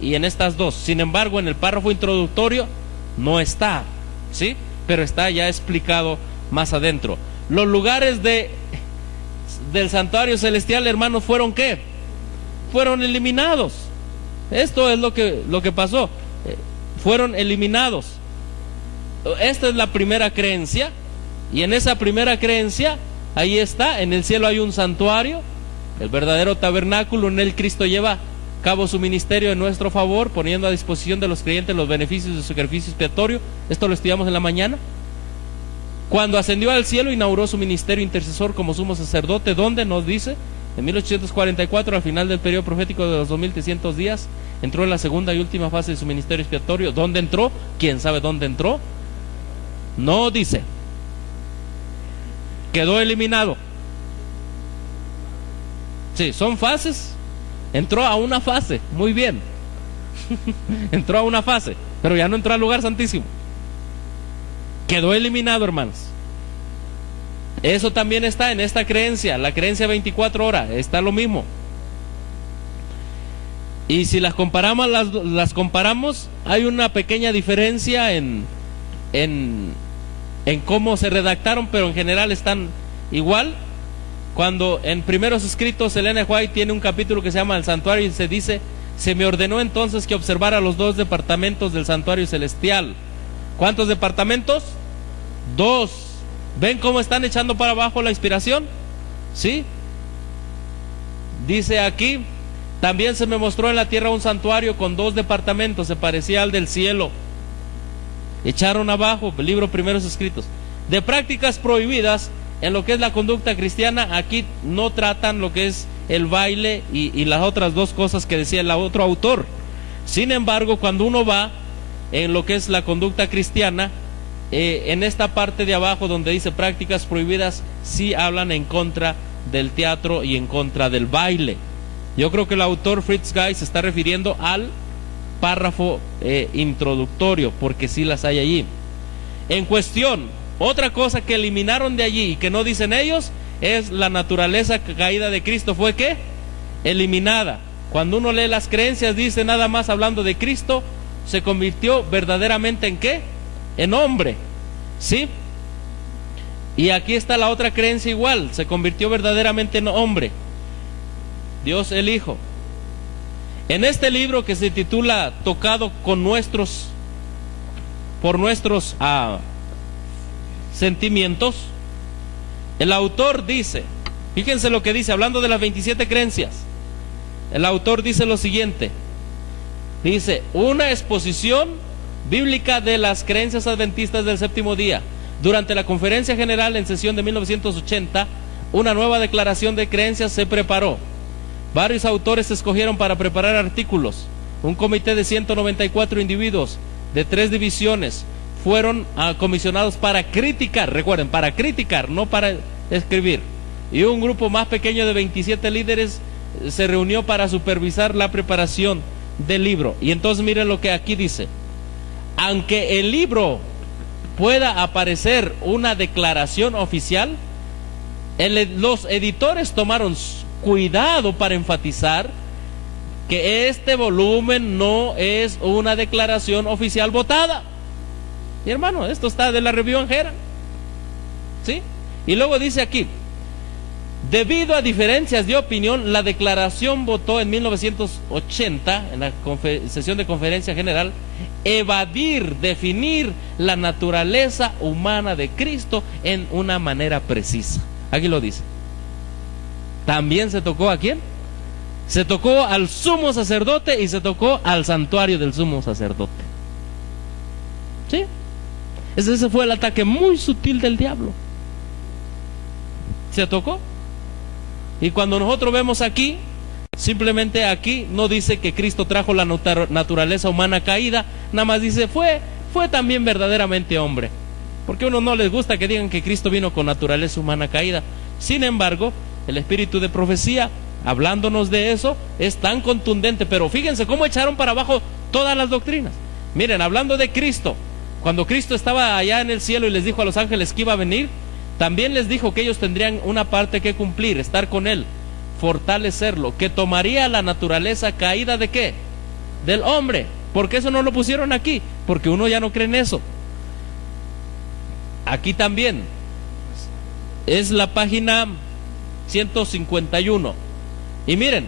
y en estas dos. Sin embargo, en el párrafo introductorio no está, ¿sí? Pero está ya explicado más adentro. Los lugares del santuario celestial, hermanos, ¿fueron qué? Fueron eliminados. Esto es lo que pasó. Fueron eliminados. Esta es la primera creencia, y en esa primera creencia, ahí está, en el cielo hay un santuario, el verdadero tabernáculo. En él Cristo lleva a cabo su ministerio en nuestro favor, poniendo a disposición de los creyentes los beneficios de su sacrificio expiatorio. Esto lo estudiamos en la mañana. Cuando ascendió al cielo, inauguró su ministerio intercesor como sumo sacerdote, donde nos dice, en 1844, al final del periodo profético de los 2300 días, entró en la segunda y última fase de su ministerio expiatorio. ¿Dónde entró? ¿Quién sabe dónde entró? No dice. Quedó eliminado. Sí, son fases. Entró a una fase, muy bien. Entró a una fase, pero ya no entró al lugar santísimo. Quedó eliminado, hermanos. Eso también está en esta creencia, la creencia 24 horas, está lo mismo. Y si las comparamos, hay una pequeña diferencia en cómo se redactaron, pero en general están igual. Cuando en primeros escritos Elena White tiene un capítulo que se llama El Santuario y se dice: se me ordenó entonces que observara los 2 departamentos del santuario celestial. ¿Cuántos departamentos? 2. ¿Ven cómo están echando para abajo la inspiración? ¿Sí? Dice aquí: también se me mostró en la tierra un santuario con 2 departamentos, se parecía al del cielo. Echaron abajo el libro Primeros Escritos. De prácticas prohibidas en lo que es la conducta cristiana, aquí no tratan lo que es el baile y las otras 2 cosas que decía el otro autor. Sin embargo, cuando uno va en lo que es la conducta cristiana, en esta parte de abajo donde dice prácticas prohibidas, sí hablan en contra del teatro y en contra del baile. Yo creo que el autor Fritz Guy se está refiriendo al párrafo introductorio, porque sí las hay allí. En cuestión, otra cosa que eliminaron de allí y que no dicen ellos es la naturaleza caída de Cristo. ¿Fue qué? Eliminada. Cuando uno lee las creencias, dice nada más hablando de Cristo, se convirtió verdaderamente en ¿qué? En hombre. ¿Sí? Y aquí está la otra creencia igual, se convirtió verdaderamente en hombre. Dios el Hijo. En este libro que se titula Tocado con nuestros, por nuestros sentimientos, el autor dice, fíjense lo que dice, hablando de las 27 creencias, el autor dice lo siguiente, dice: una exposición bíblica de las creencias adventistas del séptimo día. Durante la conferencia general en sesión de 1980, una nueva declaración de creencias se preparó. Varios autores se escogieron para preparar artículos. Un comité de 194 individuos de 3 divisiones fueron comisionados para criticar, recuerden, para criticar, no para escribir. Y un grupo más pequeño de 27 líderes se reunió para supervisar la preparación del libro. Y entonces miren lo que aquí dice: aunque el libro pueda aparecer una declaración oficial, los editores tomaron cuidado para enfatizar que este volumen no es una declaración oficial votada. Y hermano, esto está de la Review and Herald, ¿sí? Y luego dice aquí: debido a diferencias de opinión, la declaración votó en 1980, en la sesión de conferencia general, definir la naturaleza humana de Cristo en una manera precisa. Aquí lo dice. También se tocó ¿a quién? Se tocó al sumo sacerdote y se tocó al santuario del sumo sacerdote. ¿Sí? Ese fue el ataque muy sutil del diablo. Se tocó. Y cuando nosotros vemos aquí, simplemente aquí no dice que Cristo trajo la naturaleza humana caída, nada más dice fue también verdaderamente hombre. Porque a uno no les gusta que digan que Cristo vino con naturaleza humana caída. Sin embargo, el espíritu de profecía, hablándonos de eso, es tan contundente. Pero fíjense cómo echaron para abajo todas las doctrinas. Miren, hablando de Cristo, cuando Cristo estaba allá en el cielo y les dijo a los ángeles que iba a venir, también les dijo que ellos tendrían una parte que cumplir, estar con Él, fortalecerlo, que tomaría la naturaleza caída ¿de qué? Del hombre. ¿Por qué eso no lo pusieron aquí? Porque uno ya no cree en eso. Aquí también es la página 151. Y miren,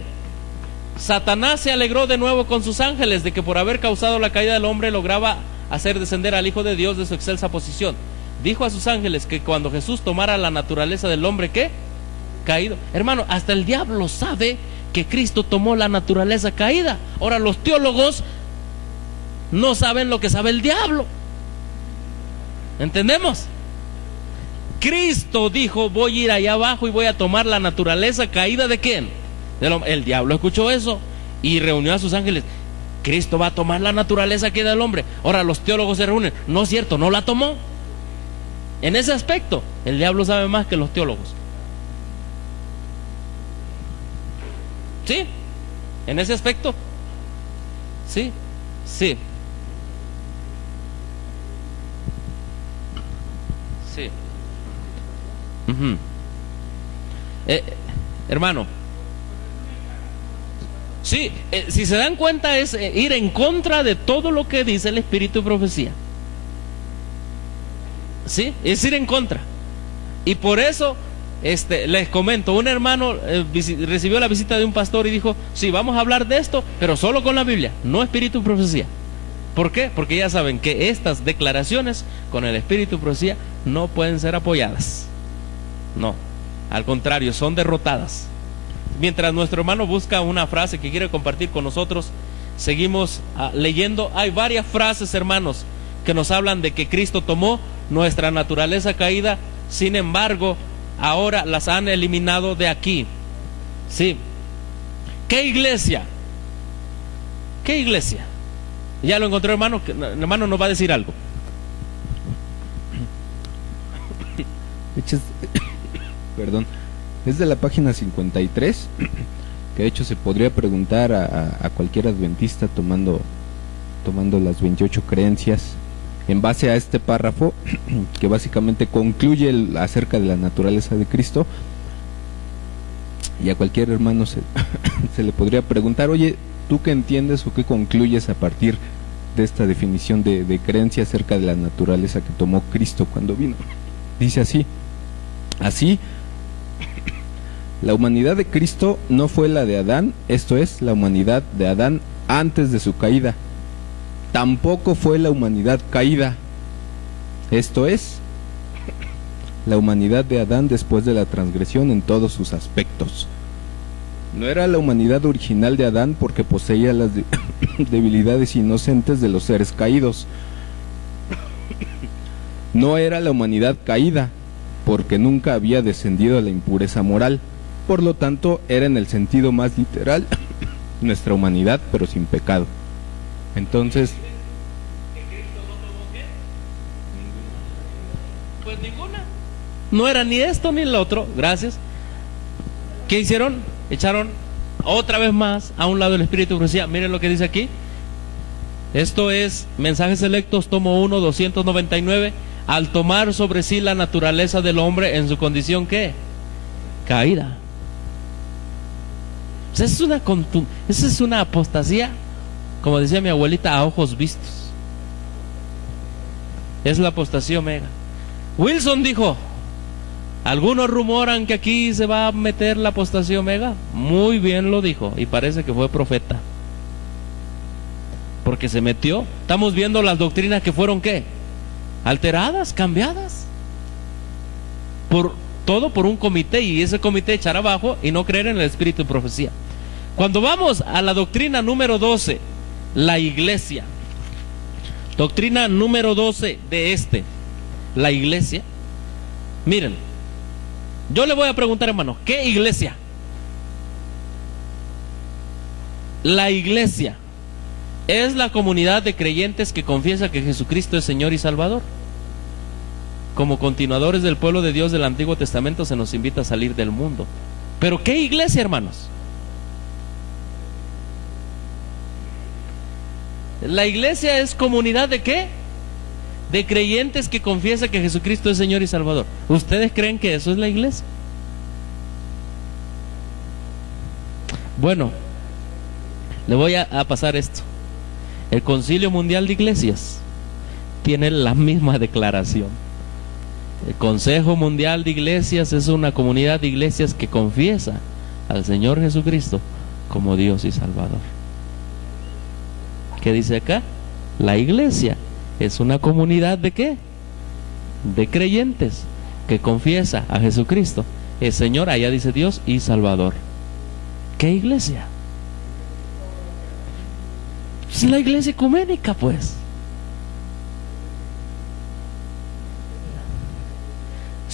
Satanás se alegró de nuevo con sus ángeles de que por haber causado la caída del hombre lograba hacer descender al Hijo de Dios de su excelsa posición. Dijo a sus ángeles que cuando Jesús tomara la naturaleza del hombre, ¿qué? Caído. Hermano, hasta el diablo sabe que Cristo tomó la naturaleza caída. Ahora los teólogos no saben lo que sabe el diablo. ¿Entendemos? Cristo dijo, voy a ir allá abajo y voy a tomar la naturaleza caída ¿de quién? El diablo escuchó eso y reunió a sus ángeles. Cristo va a tomar la naturaleza caída del hombre. Ahora los teólogos se reúnen. No es cierto, no la tomó. En ese aspecto, el diablo sabe más que los teólogos. ¿Sí? En ese aspecto. Sí, sí. Sí. Ujú. Hermano. Sí, si se dan cuenta es ir en contra de todo lo que dice el Espíritu de Profecía. Sí, es ir en contra. Y por eso les comento, un hermano recibió la visita de un pastor y dijo, sí, vamos a hablar de esto, pero solo con la Biblia, no Espíritu de Profecía. ¿Por qué? Porque ya saben que estas declaraciones con el Espíritu de Profecía no pueden ser apoyadas. No, al contrario, son derrotadas. Mientras nuestro hermano busca una frase que quiere compartir con nosotros, seguimos leyendo. Hay varias frases, hermanos, que nos hablan de que Cristo tomó nuestra naturaleza caída, sin embargo, ahora las han eliminado de aquí. Sí. ¿Qué iglesia? ¿Qué iglesia? Ya lo encontró, hermano. El hermano nos va a decir algo. Perdón. Es de la página 53, que de hecho se podría preguntar a cualquier adventista tomando las 28 creencias en base a este párrafo que básicamente concluye acerca de la naturaleza de Cristo, y a cualquier hermano se le podría preguntar, oye, ¿tú qué entiendes o qué concluyes a partir de esta definición de creencia acerca de la naturaleza que tomó Cristo cuando vino? Dice así, la humanidad de Cristo no fue la de Adán, esto es, la humanidad de Adán antes de su caída. Tampoco fue la humanidad caída, esto es, la humanidad de Adán después de la transgresión en todos sus aspectos. No era la humanidad original de Adán porque poseía las debilidades inocentes de los seres caídos. No era la humanidad caída porque nunca había descendido a la impureza moral. Por lo tanto, era en el sentido más literal nuestra humanidad, pero sin pecado. Entonces, pues ninguna. No era ni esto ni lo otro. Gracias. ¿Qué hicieron? Echaron otra vez más a un lado el Espíritu de Profecía. Miren lo que dice aquí. Esto es Mensajes Selectos, tomo 1, 299. Al tomar sobre sí la naturaleza del hombre en su condición, ¿qué? Caída. Esa es una apostasía, como decía mi abuelita, a ojos vistos. Es la apostasía omega. Wilson dijo, algunos rumoran que aquí se va a meter la apostasía omega. Muy bien lo dijo, y parece que fue profeta, porque se metió. Estamos viendo las doctrinas que fueron ¿qué? Alteradas, cambiadas, todo por un comité, y ese comité echar abajo y no creer en el Espíritu de Profecía. Cuando vamos a la doctrina número 12, la iglesia, doctrina número 12 de la iglesia, miren, yo le voy a preguntar, hermano, ¿qué iglesia? La iglesia es la comunidad de creyentes que confiesa que Jesucristo es Señor y Salvador. Como continuadores del pueblo de Dios del Antiguo Testamento se nos invita a salir del mundo. ¿Pero qué iglesia, hermanos? La iglesia es comunidad ¿de qué? De creyentes que confiesan que Jesucristo es Señor y Salvador. ¿Ustedes creen que eso es la iglesia? Bueno, le voy a pasar esto. El Concilio Mundial de Iglesias tiene la misma declaración. El Consejo Mundial de Iglesias es una comunidad de iglesias que confiesa al Señor Jesucristo como Dios y Salvador. ¿Qué dice acá? La iglesia es una comunidad ¿de qué? De creyentes que confiesa a Jesucristo es Señor, allá dice Dios y Salvador. ¿Qué iglesia? Es la iglesia ecuménica, pues.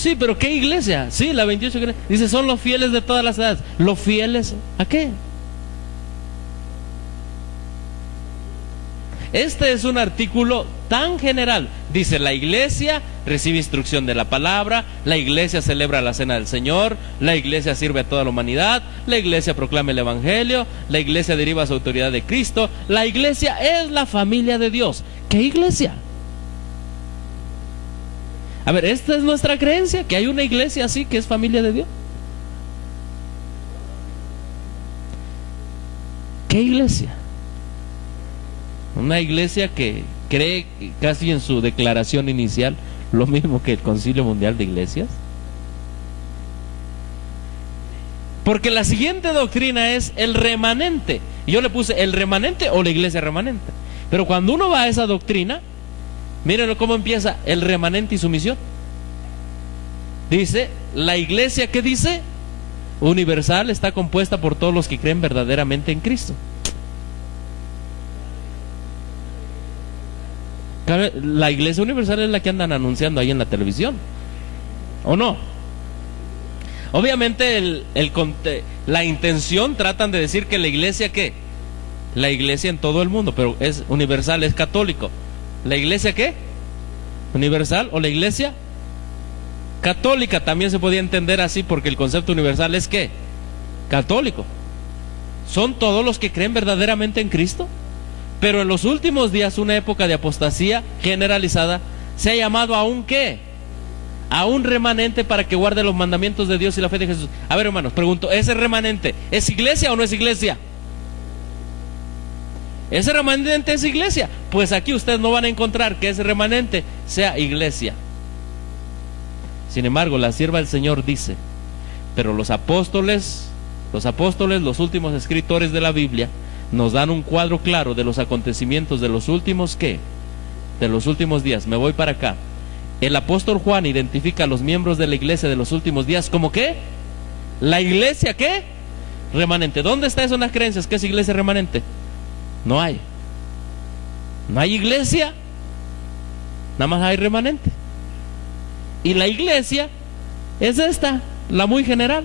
Sí, pero ¿qué iglesia? Sí, la 28 creencias. Dice, son los fieles de todas las edades. ¿Los fieles a qué? Este es un artículo tan general. Dice, la iglesia recibe instrucción de la palabra, la iglesia celebra la cena del Señor, la iglesia sirve a toda la humanidad, la iglesia proclama el evangelio, la iglesia deriva su autoridad de Cristo, la iglesia es la familia de Dios. ¿Qué iglesia? A ver, esta es nuestra creencia, que hay una iglesia así que es familia de Dios. ¿Qué iglesia? Una iglesia que cree casi en su declaración inicial lo mismo que el Concilio Mundial de Iglesias. Porque la siguiente doctrina es el remanente. Y yo le puse el remanente o la iglesia remanente. Pero cuando uno va a esa doctrina, miren cómo empieza el remanente y su misión. Dice, la iglesia, ¿qué dice? Universal, está compuesta por todos los que creen verdaderamente en Cristo. La iglesia universal es la que andan anunciando ahí en la televisión, ¿o no? Obviamente la intención tratan de decir que la iglesia, ¿qué? La iglesia en todo el mundo, pero es universal, es católico. ¿La iglesia qué? ¿Universal o la iglesia católica? También se podía entender así porque el concepto universal es ¿qué? Católico. ¿Son todos los que creen verdaderamente en Cristo? Pero en los últimos días, una época de apostasía generalizada, se ha llamado a un ¿qué? A un remanente para que guarde los mandamientos de Dios y la fe de Jesús. A ver, hermanos, pregunto, ¿ese remanente es iglesia o no es iglesia? ¿Ese remanente es iglesia? Pues aquí ustedes no van a encontrar que ese remanente sea iglesia. Sin embargo, la sierva del Señor dice, pero los apóstoles, los últimos escritores de la Biblia, nos dan un cuadro claro de los acontecimientos de los últimos ¿qué? De los últimos días. Me voy para acá. El apóstol Juan identifica a los miembros de la iglesia de los últimos días como ¿qué? La iglesia ¿qué? Remanente. ¿Dónde está eso en las creencias? ¿Qué es iglesia remanente? No hay. No hay iglesia, nada más hay remanente. Y la iglesia es esta, la muy general.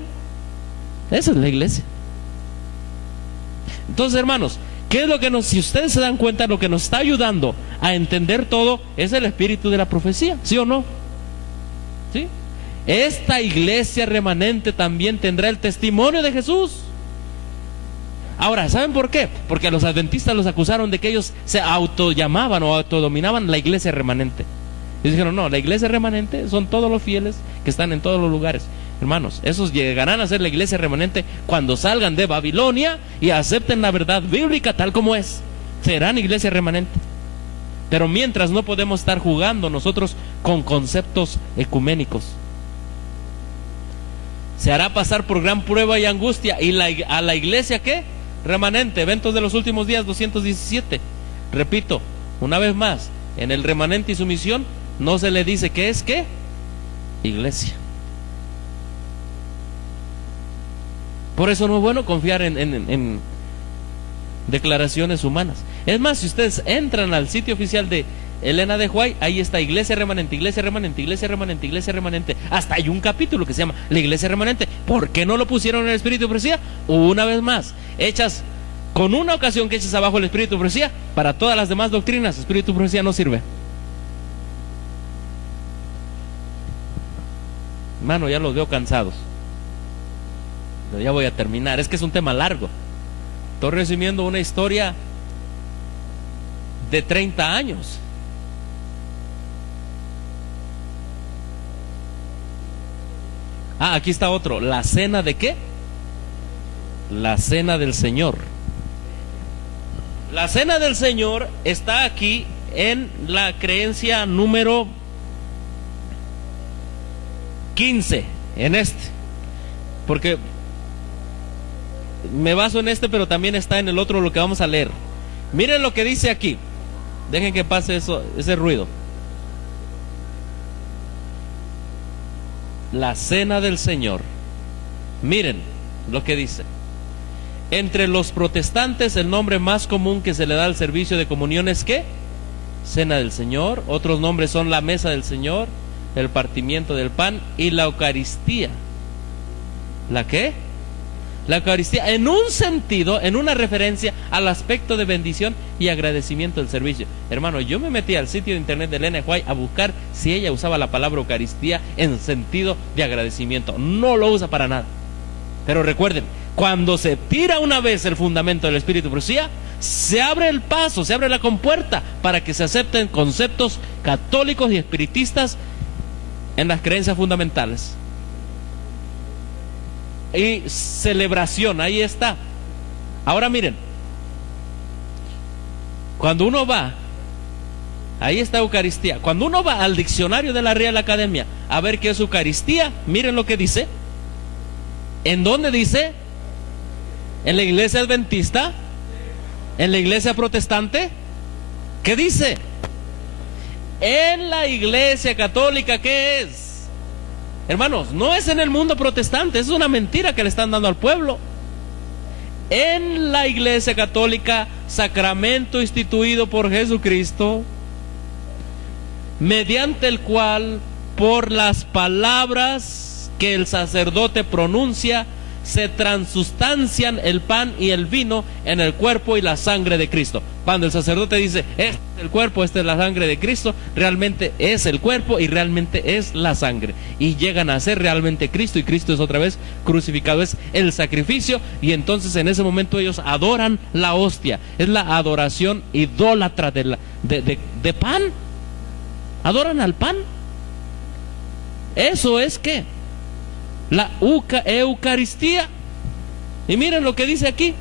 Esa es la iglesia. Entonces, hermanos, ¿qué es lo que si ustedes se dan cuenta, lo que nos está ayudando a entender todo es el espíritu de la profecía? ¿Sí o no? ¿Sí? Esta iglesia remanente también tendrá el testimonio de Jesús. Ahora, ¿saben por qué? Porque a los adventistas los acusaron de que ellos se autollamaban o autodominaban la iglesia remanente. Y dijeron, no, la iglesia remanente son todos los fieles que están en todos los lugares. Hermanos, esos llegarán a ser la iglesia remanente cuando salgan de Babilonia y acepten la verdad bíblica tal como es. Serán iglesia remanente. Pero mientras no podemos estar jugando nosotros con conceptos ecuménicos. Se hará pasar por gran prueba y angustia. ¿Y a la iglesia qué? Remanente. Eventos de los últimos días 217. Repito, una vez más, en el remanente y su misión no se le dice que es ¿qué? Iglesia. Por eso no es bueno confiar en declaraciones humanas. Es más, si ustedes entran al sitio oficial de Elena de White, ahí está iglesia remanente, iglesia remanente, iglesia remanente, iglesia remanente. Hasta hay un capítulo que se llama la iglesia remanente. ¿Por qué no lo pusieron en el espíritu de profecía? Una vez más, hechas con una ocasión que eches abajo el espíritu de profecía, para todas las demás doctrinas, el espíritu de profecía no sirve. Hermano, ya los veo cansados. Pero ya voy a terminar. Es que es un tema largo. Estoy resumiendo una historia de 30 años. Aquí está otro. ¿La cena de qué? La cena del Señor. La cena del Señor está aquí en la creencia número 15, en este. Porque me baso en este, pero también está en el otro lo que vamos a leer. Miren lo que dice aquí. Dejen que pase ese ruido. La cena del Señor. Miren lo que dice. Entre los protestantes el nombre más común que se le da al servicio de comunión es ¿qué? Cena del Señor. Otros nombres son la mesa del Señor, el partimiento del pan y la Eucaristía. ¿La qué? La Eucaristía, en un sentido, en una referencia al aspecto de bendición y agradecimiento del servicio. Hermano, yo me metí al sitio de internet de Elena White a buscar si ella usaba la palabra Eucaristía en sentido de agradecimiento. No lo usa para nada. Pero recuerden, cuando se tira una vez el fundamento del Espíritu de profecía, se abre el paso, se abre la compuerta para que se acepten conceptos católicos y espiritistas en las creencias fundamentales. Y celebración, ahí está. Ahora miren, cuando uno va, ahí está Eucaristía. Cuando uno va al diccionario de la Real Academia a ver qué es Eucaristía, miren lo que dice. ¿En dónde dice? ¿En la iglesia adventista? ¿En la iglesia protestante? ¿Qué dice? En la iglesia católica, ¿qué es? Hermanos, no es en el mundo protestante, es una mentira que le están dando al pueblo. En la iglesia católica, sacramento instituido por Jesucristo, mediante el cual, por las palabras que el sacerdote pronuncia, se transustancian el pan y el vino en el cuerpo y la sangre de Cristo. Cuando el sacerdote dice, este es el cuerpo, esta es la sangre de Cristo, realmente es el cuerpo y realmente es la sangre. Y llegan a ser realmente Cristo, y Cristo es otra vez crucificado, es el sacrificio, y entonces en ese momento ellos adoran la hostia. Es la adoración idólatra de pan. Adoran al pan. Eso es ¿qué? La Eucaristía. Y miren lo que dice aquí.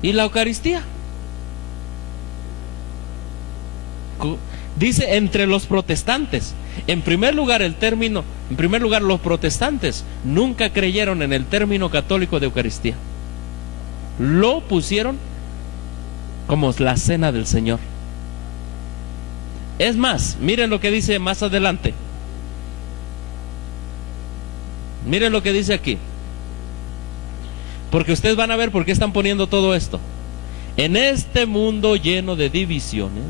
¿Y la Eucaristía? Dice entre los protestantes. En primer lugar los protestantes nunca creyeron en el término católico de Eucaristía. Lo pusieron como la cena del Señor. Es más, miren lo que dice más adelante. Miren lo que dice aquí. Porque ustedes van a ver por qué están poniendo todo esto. En este mundo lleno de divisiones,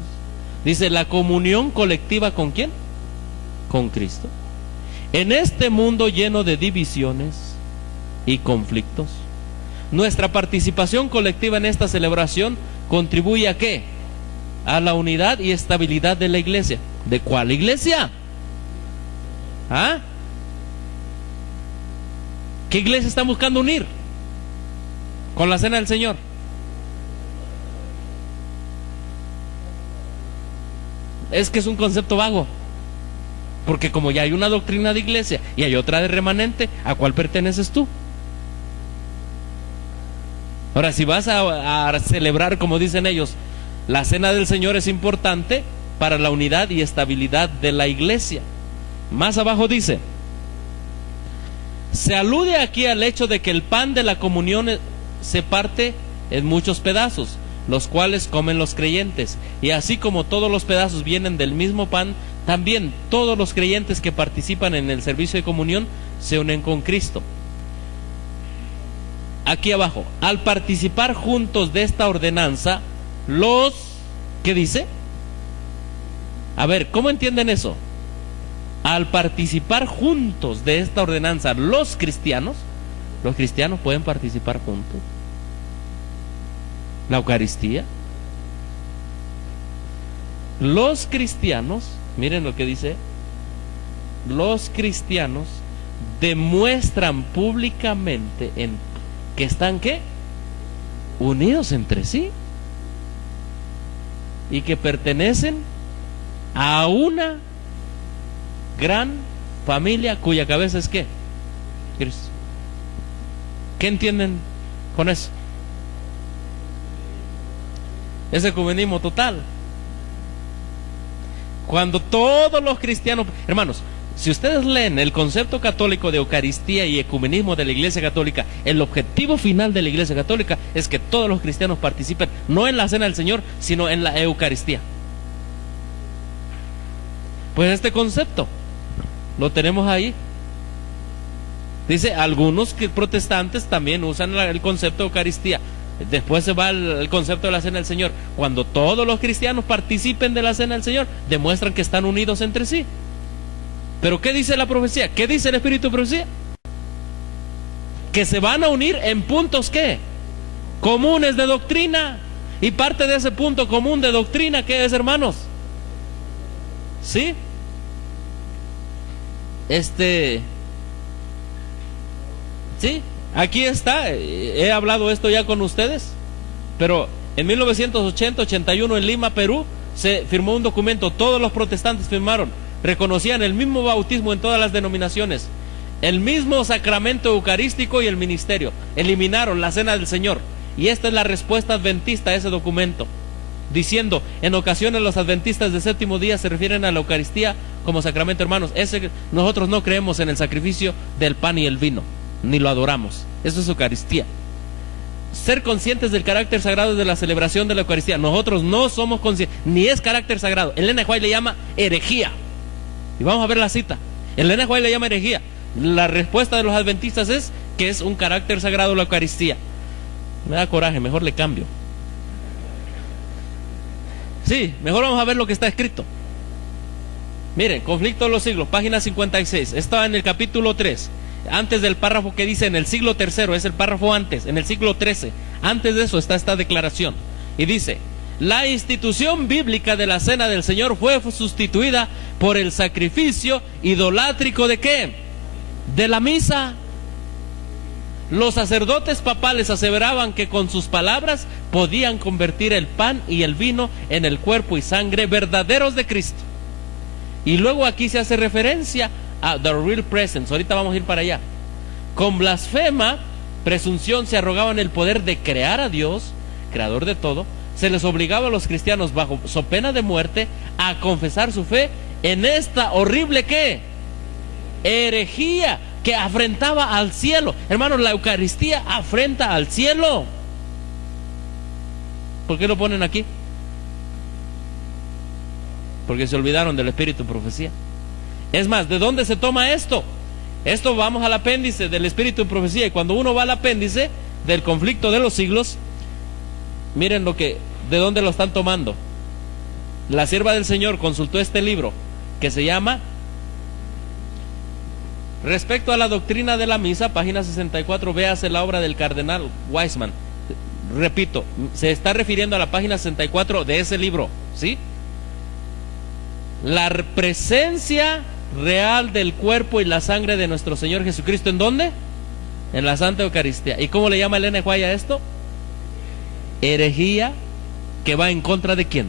dice, la comunión colectiva ¿con quién? Con Cristo. En este mundo lleno de divisiones y conflictos, nuestra participación colectiva en esta celebración contribuye ¿a qué? A la unidad y estabilidad de la iglesia. ¿De cuál iglesia? ¿Ah? ¿Qué iglesia están buscando unir con la cena del Señor? Es que es un concepto vago, porque como ya hay una doctrina de iglesia y hay otra de remanente, ¿a cuál perteneces tú? Ahora, si vas a celebrar, como dicen ellos, la cena del Señor es importante para la unidad y estabilidad de la iglesia. Más abajo dice, se alude aquí al hecho de que el pan de la comunión se parte en muchos pedazos, los cuales comen los creyentes. Y así como todos los pedazos vienen del mismo pan, también todos los creyentes que participan en el servicio de comunión se unen con Cristo. Aquí abajo, al participar juntos de esta ordenanza, ¿qué dice? A ver, ¿cómo entienden eso? Al participar juntos de esta ordenanza, los cristianos pueden participar juntos. La Eucaristía. Los cristianos, miren lo que dice, los cristianos demuestran públicamente que están ¿qué? Unidos entre sí y que pertenecen a una gran familia cuya cabeza es ¿qué? Cristo. ¿Qué entienden con eso? Es ecumenismo total. Cuando todos los cristianos, hermanos, si ustedes leen el concepto católico de Eucaristía y ecumenismo de la Iglesia Católica, el objetivo final de la Iglesia Católica es que todos los cristianos participen no en la cena del Señor, sino en la Eucaristía. Pues este concepto lo tenemos ahí. Dice, algunos protestantes también usan el concepto de Eucaristía. Después se va el concepto de la cena del Señor. Cuando todos los cristianos participen de la cena del Señor, demuestran que están unidos entre sí. Pero ¿qué dice la profecía? ¿Qué dice el Espíritu de profecía? Que se van a unir en puntos ¿qué? Comunes de doctrina. Y parte de ese punto común de doctrina, ¿qué es, hermanos? ¿Sí? Sí, aquí está. He hablado esto ya con ustedes. Pero en 1980-81 en Lima, Perú, se firmó un documento. Todos los protestantes firmaron. Reconocían el mismo bautismo en todas las denominaciones, el mismo sacramento eucarístico y el ministerio. Eliminaron la cena del Señor. Y esta es la respuesta adventista a ese documento, diciendo: en ocasiones los adventistas del séptimo día se refieren a la Eucaristía como sacramento. Hermanos, nosotros no creemos en el sacrificio del pan y el vino, ni lo adoramos. Eso es Eucaristía. Ser conscientes del carácter sagrado de la celebración de la Eucaristía. Nosotros no somos conscientes, ni es carácter sagrado. Elena White le llama herejía. Y vamos a ver la cita. Elena White le llama herejía. La respuesta de los adventistas es que es un carácter sagrado la Eucaristía. Me da coraje, mejor le cambio. Sí, mejor vamos a ver lo que está escrito. Miren, Conflicto de los Siglos, página 56. Está en el capítulo 3. Antes del párrafo que dice en el siglo III, es el párrafo antes, en el siglo XIII. Antes de eso está esta declaración. Y dice: la institución bíblica de la cena del Señor fue sustituida por el sacrificio idolátrico ¿de qué? De la misa. Los sacerdotes papales aseveraban que con sus palabras podían convertir el pan y el vino en el cuerpo y sangre verdaderos de Cristo. Y luego aquí se hace referencia a the real presence. Ahorita vamos a ir para allá. Con blasfema, presunción, se arrogaban el poder de crear a Dios, creador de todo. Se les obligaba a los cristianos, bajo so pena de muerte, a confesar su fe en esta horrible ¿qué? Herejía que afrentaba al cielo. Hermanos, la Eucaristía afrenta al cielo. ¿Por qué lo ponen aquí? Porque se olvidaron del Espíritu de profecía. Es más, ¿de dónde se toma esto? Esto vamos al apéndice del Espíritu de profecía. Y cuando uno va al apéndice del Conflicto de los Siglos, miren de dónde lo están tomando. La sierva del Señor consultó este libro que se llama Respecto a la doctrina de la misa, página 64, véase la obra del cardenal Wiseman. Repito, se está refiriendo a la página 64 de ese libro, ¿sí? La presencia real del cuerpo y la sangre de nuestro Señor Jesucristo, ¿en dónde? En la Santa Eucaristía. ¿Y cómo le llama Elena White a esto? Herejía que va en contra ¿de quién?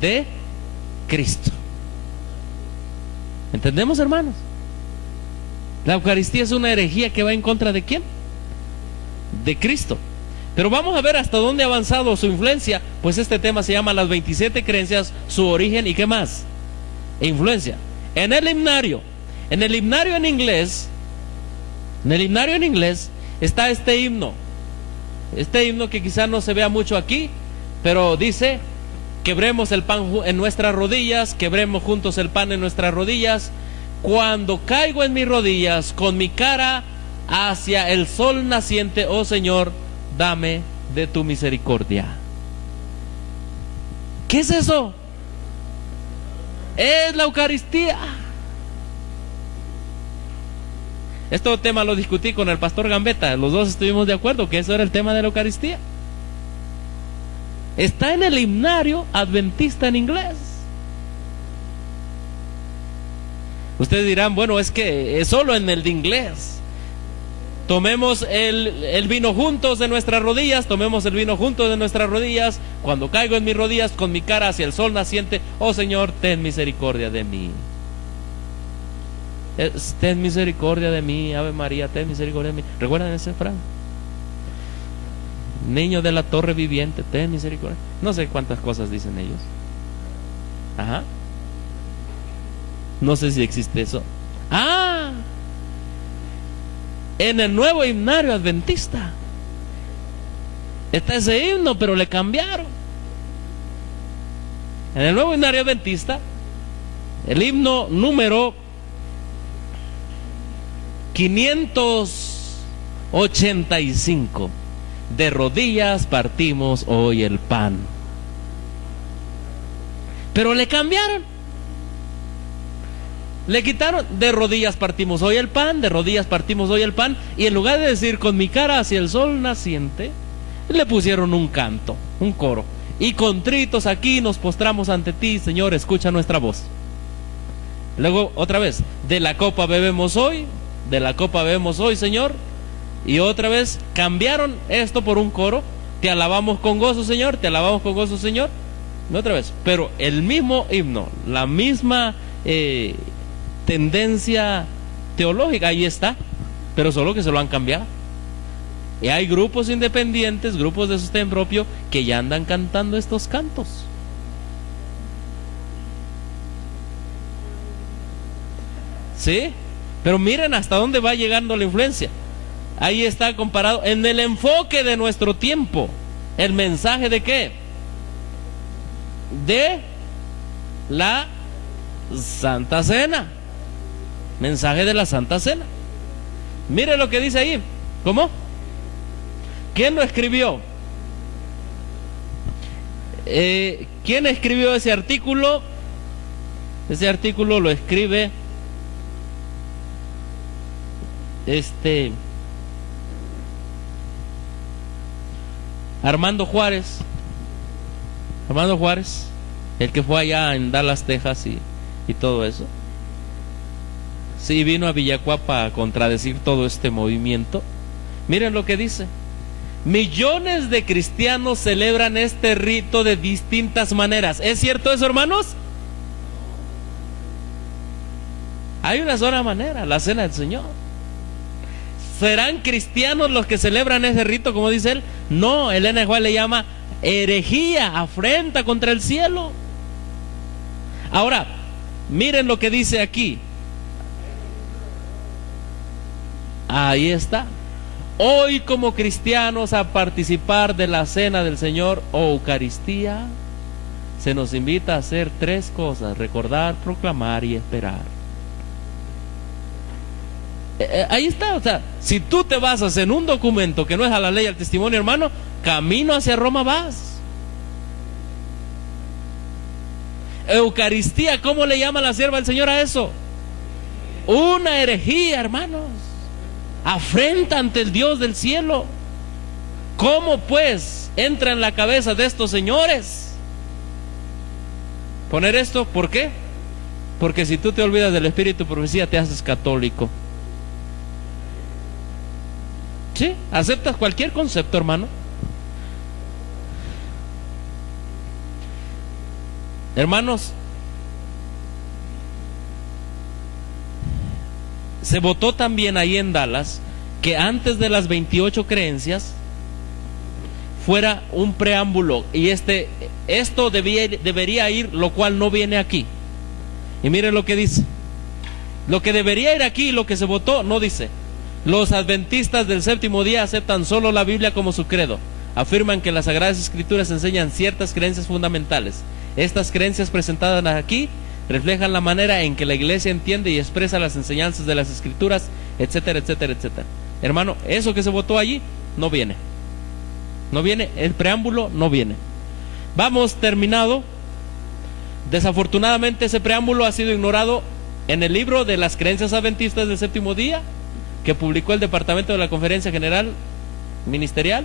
De Cristo. ¿Entendemos, hermanos? La Eucaristía es una herejía que va en contra ¿de quién? De Cristo. Pero vamos a ver hasta dónde ha avanzado su influencia. Pues este tema se llama las 27 creencias, su origen y qué más. E influencia. En el himnario en inglés está este himno que quizás no se vea mucho aquí, pero dice: quebremos el pan en nuestras rodillas, quebremos juntos el pan en nuestras rodillas. Cuando caigo en mis rodillas, con mi cara hacia el sol naciente, oh Señor, dame de tu misericordia. ¿Qué es eso? Es la Eucaristía. Este tema lo discutí con el pastor Gambetta. Los dos estuvimos de acuerdo que eso era el tema de la Eucaristía. Está en el himnario adventista en inglés. Ustedes dirán, bueno, es que es solo en el de inglés. Tomemos el vino juntos de nuestras rodillas, tomemos el vino juntos de nuestras rodillas. Cuando caigo en mis rodillas, con mi cara hacia el sol naciente, oh Señor, ten misericordia de mí. Ten misericordia de mí, Ave María, ten misericordia de mí. ¿Recuerdan ese frase? Niño de la torre viviente, ten misericordia. No sé cuántas cosas dicen ellos. Ajá. No sé si existe eso. Ah, en el nuevo himnario adventista está ese himno, pero le cambiaron. En el nuevo himnario adventista, el himno número 585 de rodillas partimos hoy el pan. Pero le cambiaron. Le quitaron, de rodillas partimos hoy el pan, de rodillas partimos hoy el pan, y en lugar de decir con mi cara hacia el sol naciente, le pusieron un canto, un coro. Y contritos aquí nos postramos ante ti, Señor, escucha nuestra voz. Luego otra vez, de la copa bebemos hoy, de la copa bebemos hoy, Señor. Y otra vez cambiaron esto por un coro, te alabamos con gozo, Señor, te alabamos con gozo, Señor. Y otra vez, pero el mismo himno, la misma tendencia teológica, ahí está, pero solo que se lo han cambiado. Y hay grupos independientes, grupos de sostén propio, que ya andan cantando estos cantos. ¿Sí? Pero miren hasta dónde va llegando la influencia. Ahí está comparado en el enfoque de nuestro tiempo. ¿El mensaje de qué? De la Santa Cena. Mensaje de la Santa Cena. Mire lo que dice ahí. ¿Cómo? ¿Quién lo escribió? ¿Quién escribió ese artículo? Ese artículo lo escribe Armando Juárez. Armando Juárez, el que fue allá en Dallas, Texas y todo eso. Sí, vino a Villacuapa a contradecir todo este movimiento. Miren lo que dice. Millones de cristianos celebran este rito de distintas maneras. ¿Es cierto eso, hermanos? Hay una sola manera, la cena del Señor. ¿Serán cristianos los que celebran ese rito, como dice él? No, Elena de White le llama herejía, afrenta contra el cielo. Ahora, miren lo que dice aquí. Ahí está. Hoy como cristianos a participar de la cena del Señor o Eucaristía, se nos invita a hacer tres cosas: recordar, proclamar y esperar. Ahí está, o sea, si tú te basas en un documento que no es a la ley, al testimonio, hermano, camino hacia Roma vas. Eucaristía, ¿cómo le llama la sierva del Señor a eso? Una herejía, hermanos. Afrenta ante el Dios del cielo. ¿Cómo pues entra en la cabeza de estos señores poner esto? ¿Por qué? Porque si tú te olvidas del espíritu de profecía, te haces católico. ¿Sí? ¿Aceptas cualquier concepto, hermano? Hermanos, se votó también ahí en Dallas que antes de las 28 creencias fuera un preámbulo, y esto debería ir, lo cual no viene aquí. Y miren lo que dice. Lo que debería ir aquí, lo que se votó, no dice: los adventistas del séptimo día aceptan solo la Biblia como su credo. Afirman que las Sagradas Escrituras enseñan ciertas creencias fundamentales. Estas creencias presentadas aquí reflejan la manera en que la iglesia entiende y expresa las enseñanzas de las Escrituras, etcétera, etcétera, etcétera. Hermano, eso que se votó allí no viene. No viene, el preámbulo no viene. Vamos, terminado. Desafortunadamente ese preámbulo ha sido ignorado en el libro de las creencias adventistas del séptimo día, que publicó el Departamento de la Conferencia General Ministerial,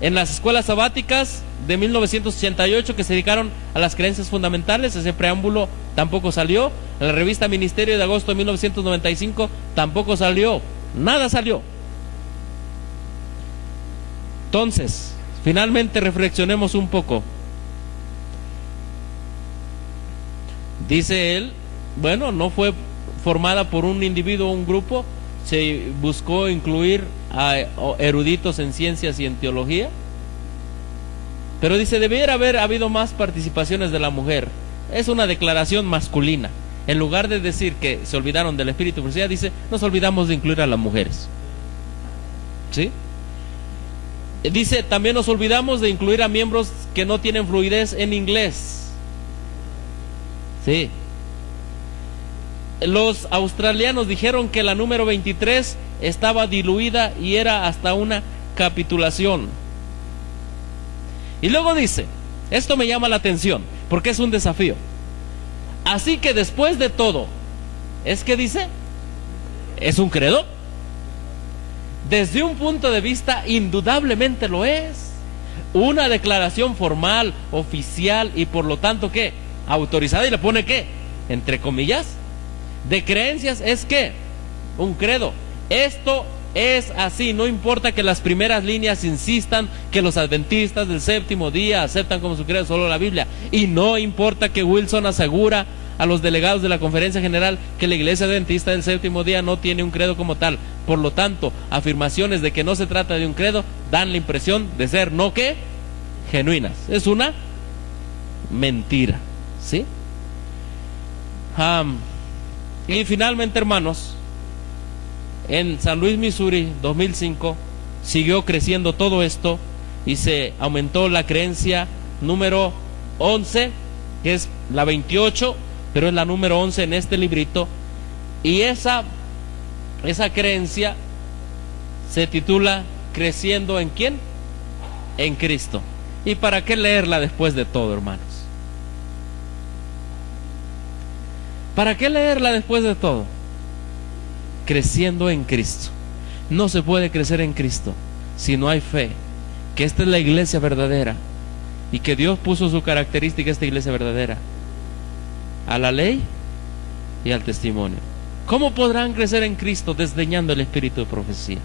en las escuelas sabáticas de 1988 que se dedicaron a las creencias fundamentales. Ese preámbulo tampoco salió. En la revista Ministerio de agosto de 1995 tampoco salió. Nada salió. Entonces, finalmente reflexionemos un poco. Dice él, bueno, no fue formada por un individuo o un grupo, se buscó incluir a eruditos en ciencias y en teología, pero dice, debiera haber habido más participaciones de la mujer. Es una declaración masculina. En lugar de decir que se olvidaron del espíritu de profecía, dice, nos olvidamos de incluir a las mujeres. ¿Sí? Dice, también nos olvidamos de incluir a miembros que no tienen fluidez en inglés. Sí. Los australianos dijeron que la número 23 estaba diluida y era hasta una capitulación. Y luego dice, esto me llama la atención, porque es un desafío. Así que después de todo, ¿es que dice? ¿Es un credo? Desde un punto de vista, indudablemente lo es. Una declaración formal, oficial y por lo tanto, ¿qué? Autorizada, y le pone ¿qué? Entre comillas, de creencias. ¿Es qué? Un credo. Esto es así, no importa que las primeras líneas insistan que los adventistas del séptimo día aceptan como su credo solo la Biblia, y no importa que Wilson asegura a los delegados de la conferencia general que la iglesia adventista del séptimo día no tiene un credo como tal. Por lo tanto, afirmaciones de que no se trata de un credo dan la impresión de ser no que genuinas. Es una mentira, ¿sí? Y finalmente, hermanos, en San Luis, Missouri, 2005, siguió creciendo todo esto y se aumentó la creencia número 11, que es la 28, pero es la número 11 en este librito. Y esa creencia se titula ¿Creciendo en quién? En Cristo. ¿Y para qué leerla después de todo, hermanos? ¿Para qué leerla después de todo? Creciendo en Cristo. No se puede crecer en Cristo si no hay fe, que esta es la iglesia verdadera y que Dios puso su característica, esta iglesia verdadera, a la ley y al testimonio. ¿Cómo podrán crecer en Cristo desdeñando el espíritu de profecía?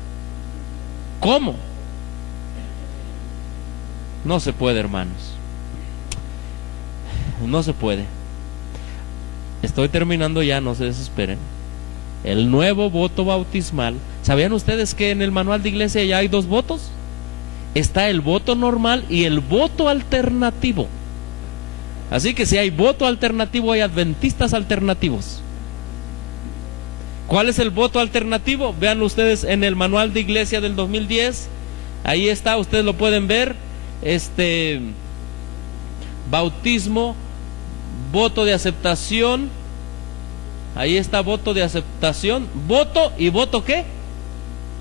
¿Cómo? No se puede, hermanos. No se puede. Estoy terminando ya, no se desesperen. El nuevo voto bautismal. ¿Sabían ustedes que en el manual de iglesia ya hay dos votos? Está el voto normal y el voto alternativo. Así que si hay voto alternativo, hay adventistas alternativos. ¿Cuál es el voto alternativo? Vean ustedes en el manual de iglesia del 2010. Ahí está, ustedes lo pueden ver. Bautismo, voto de aceptación. Ahí está, voto de aceptación, voto y voto ¿qué?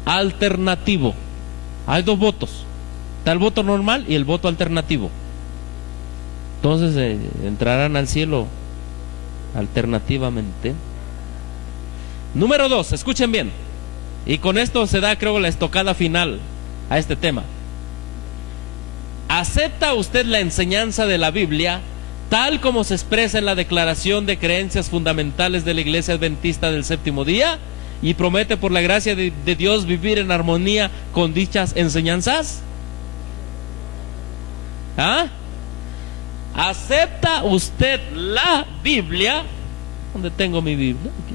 Alternativo. Hay dos votos. Está el voto normal y el voto alternativo. Entonces entrarán al cielo alternativamente. Número 2, escuchen bien. Y con esto se da, creo, la estocada final a este tema. ¿Acepta usted la enseñanza de la Biblia tal como se expresa en la Declaración de Creencias Fundamentales de la Iglesia Adventista del Séptimo Día, y promete por la gracia de Dios vivir en armonía con dichas enseñanzas? ¿Ah? ¿Acepta usted la Biblia? ¿Dónde tengo mi Biblia? Aquí.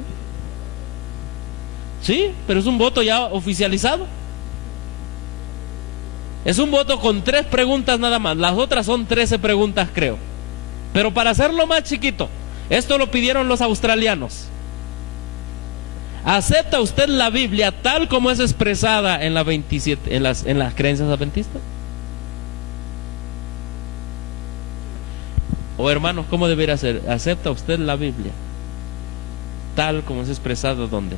Sí, pero es un voto ya oficializado. Es un voto con 3 preguntas nada más. Las otras son 13 preguntas, creo. Pero para hacerlo más chiquito, esto lo pidieron los australianos. ¿Acepta usted la Biblia tal como es expresada en la 27, en las creencias adventistas? O hermanos, ¿cómo debería ser? ¿Acepta usted la Biblia tal como es expresada ¿dónde?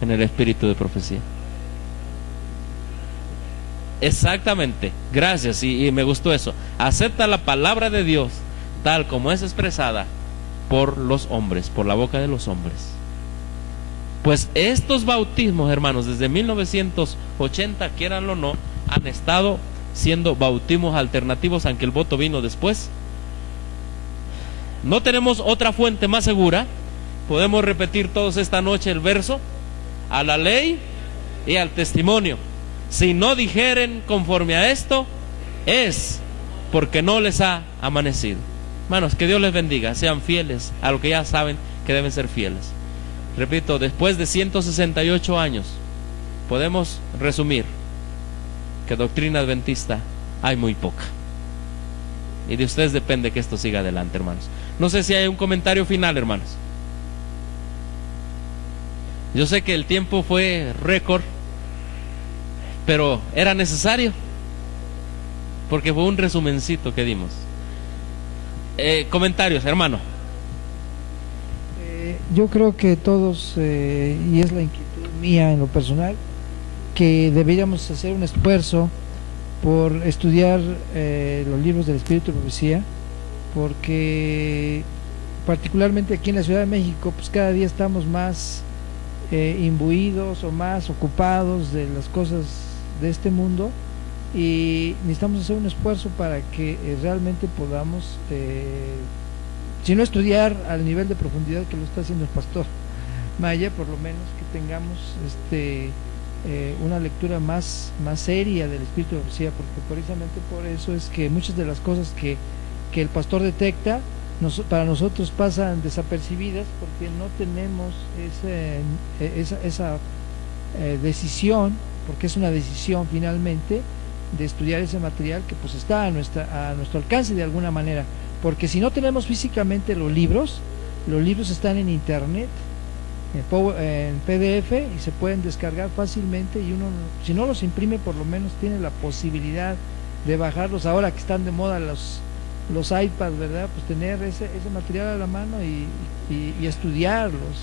En el espíritu de profecía. Exactamente, gracias, y me gustó eso. Acepta la palabra de Dios tal como es expresada por los hombres, por la boca de los hombres. Pues estos bautismos, hermanos, desde 1980, quieranlo o no, han estado siendo bautismos alternativos, aunque el voto vino después. No tenemos otra fuente más segura. Podemos repetir todos esta noche el verso: a la ley y al testimonio. Si no dijeren conforme a esto, es porque no les ha amanecido. Hermanos, que Dios les bendiga, sean fieles a lo que ya saben que deben ser fieles. Repito, después de 168 años, podemos resumir que doctrina adventista hay muy poca. Y de ustedes depende que esto siga adelante, hermanos. No sé si hay un comentario final, hermanos. Yo sé que el tiempo fue récord, pero era necesario, porque fue un resumencito que dimos. Comentarios, hermano. Yo creo que todos, y es la inquietud mía en lo personal, que deberíamos hacer un esfuerzo por estudiar los libros del Espíritu de Profecía, porque particularmente aquí en la Ciudad de México, pues cada día estamos más imbuidos o más ocupados de las cosas de este mundo, y necesitamos hacer un esfuerzo para que realmente podamos, si no estudiar al nivel de profundidad que lo está haciendo el pastor Maya, por lo menos que tengamos una lectura más seria del Espíritu de Profecía, porque precisamente por eso es que muchas de las cosas que el pastor detecta para nosotros pasan desapercibidas, porque no tenemos esa decisión, porque es una decisión finalmente de estudiar ese material que pues está a nuestro alcance de alguna manera, porque si no tenemos físicamente los libros están en internet, en PDF, y se pueden descargar fácilmente, y uno, si no los imprime, por lo menos tiene la posibilidad de bajarlos. Ahora que están de moda los iPads, ¿verdad? Pues tener ese material a la mano y estudiarlos.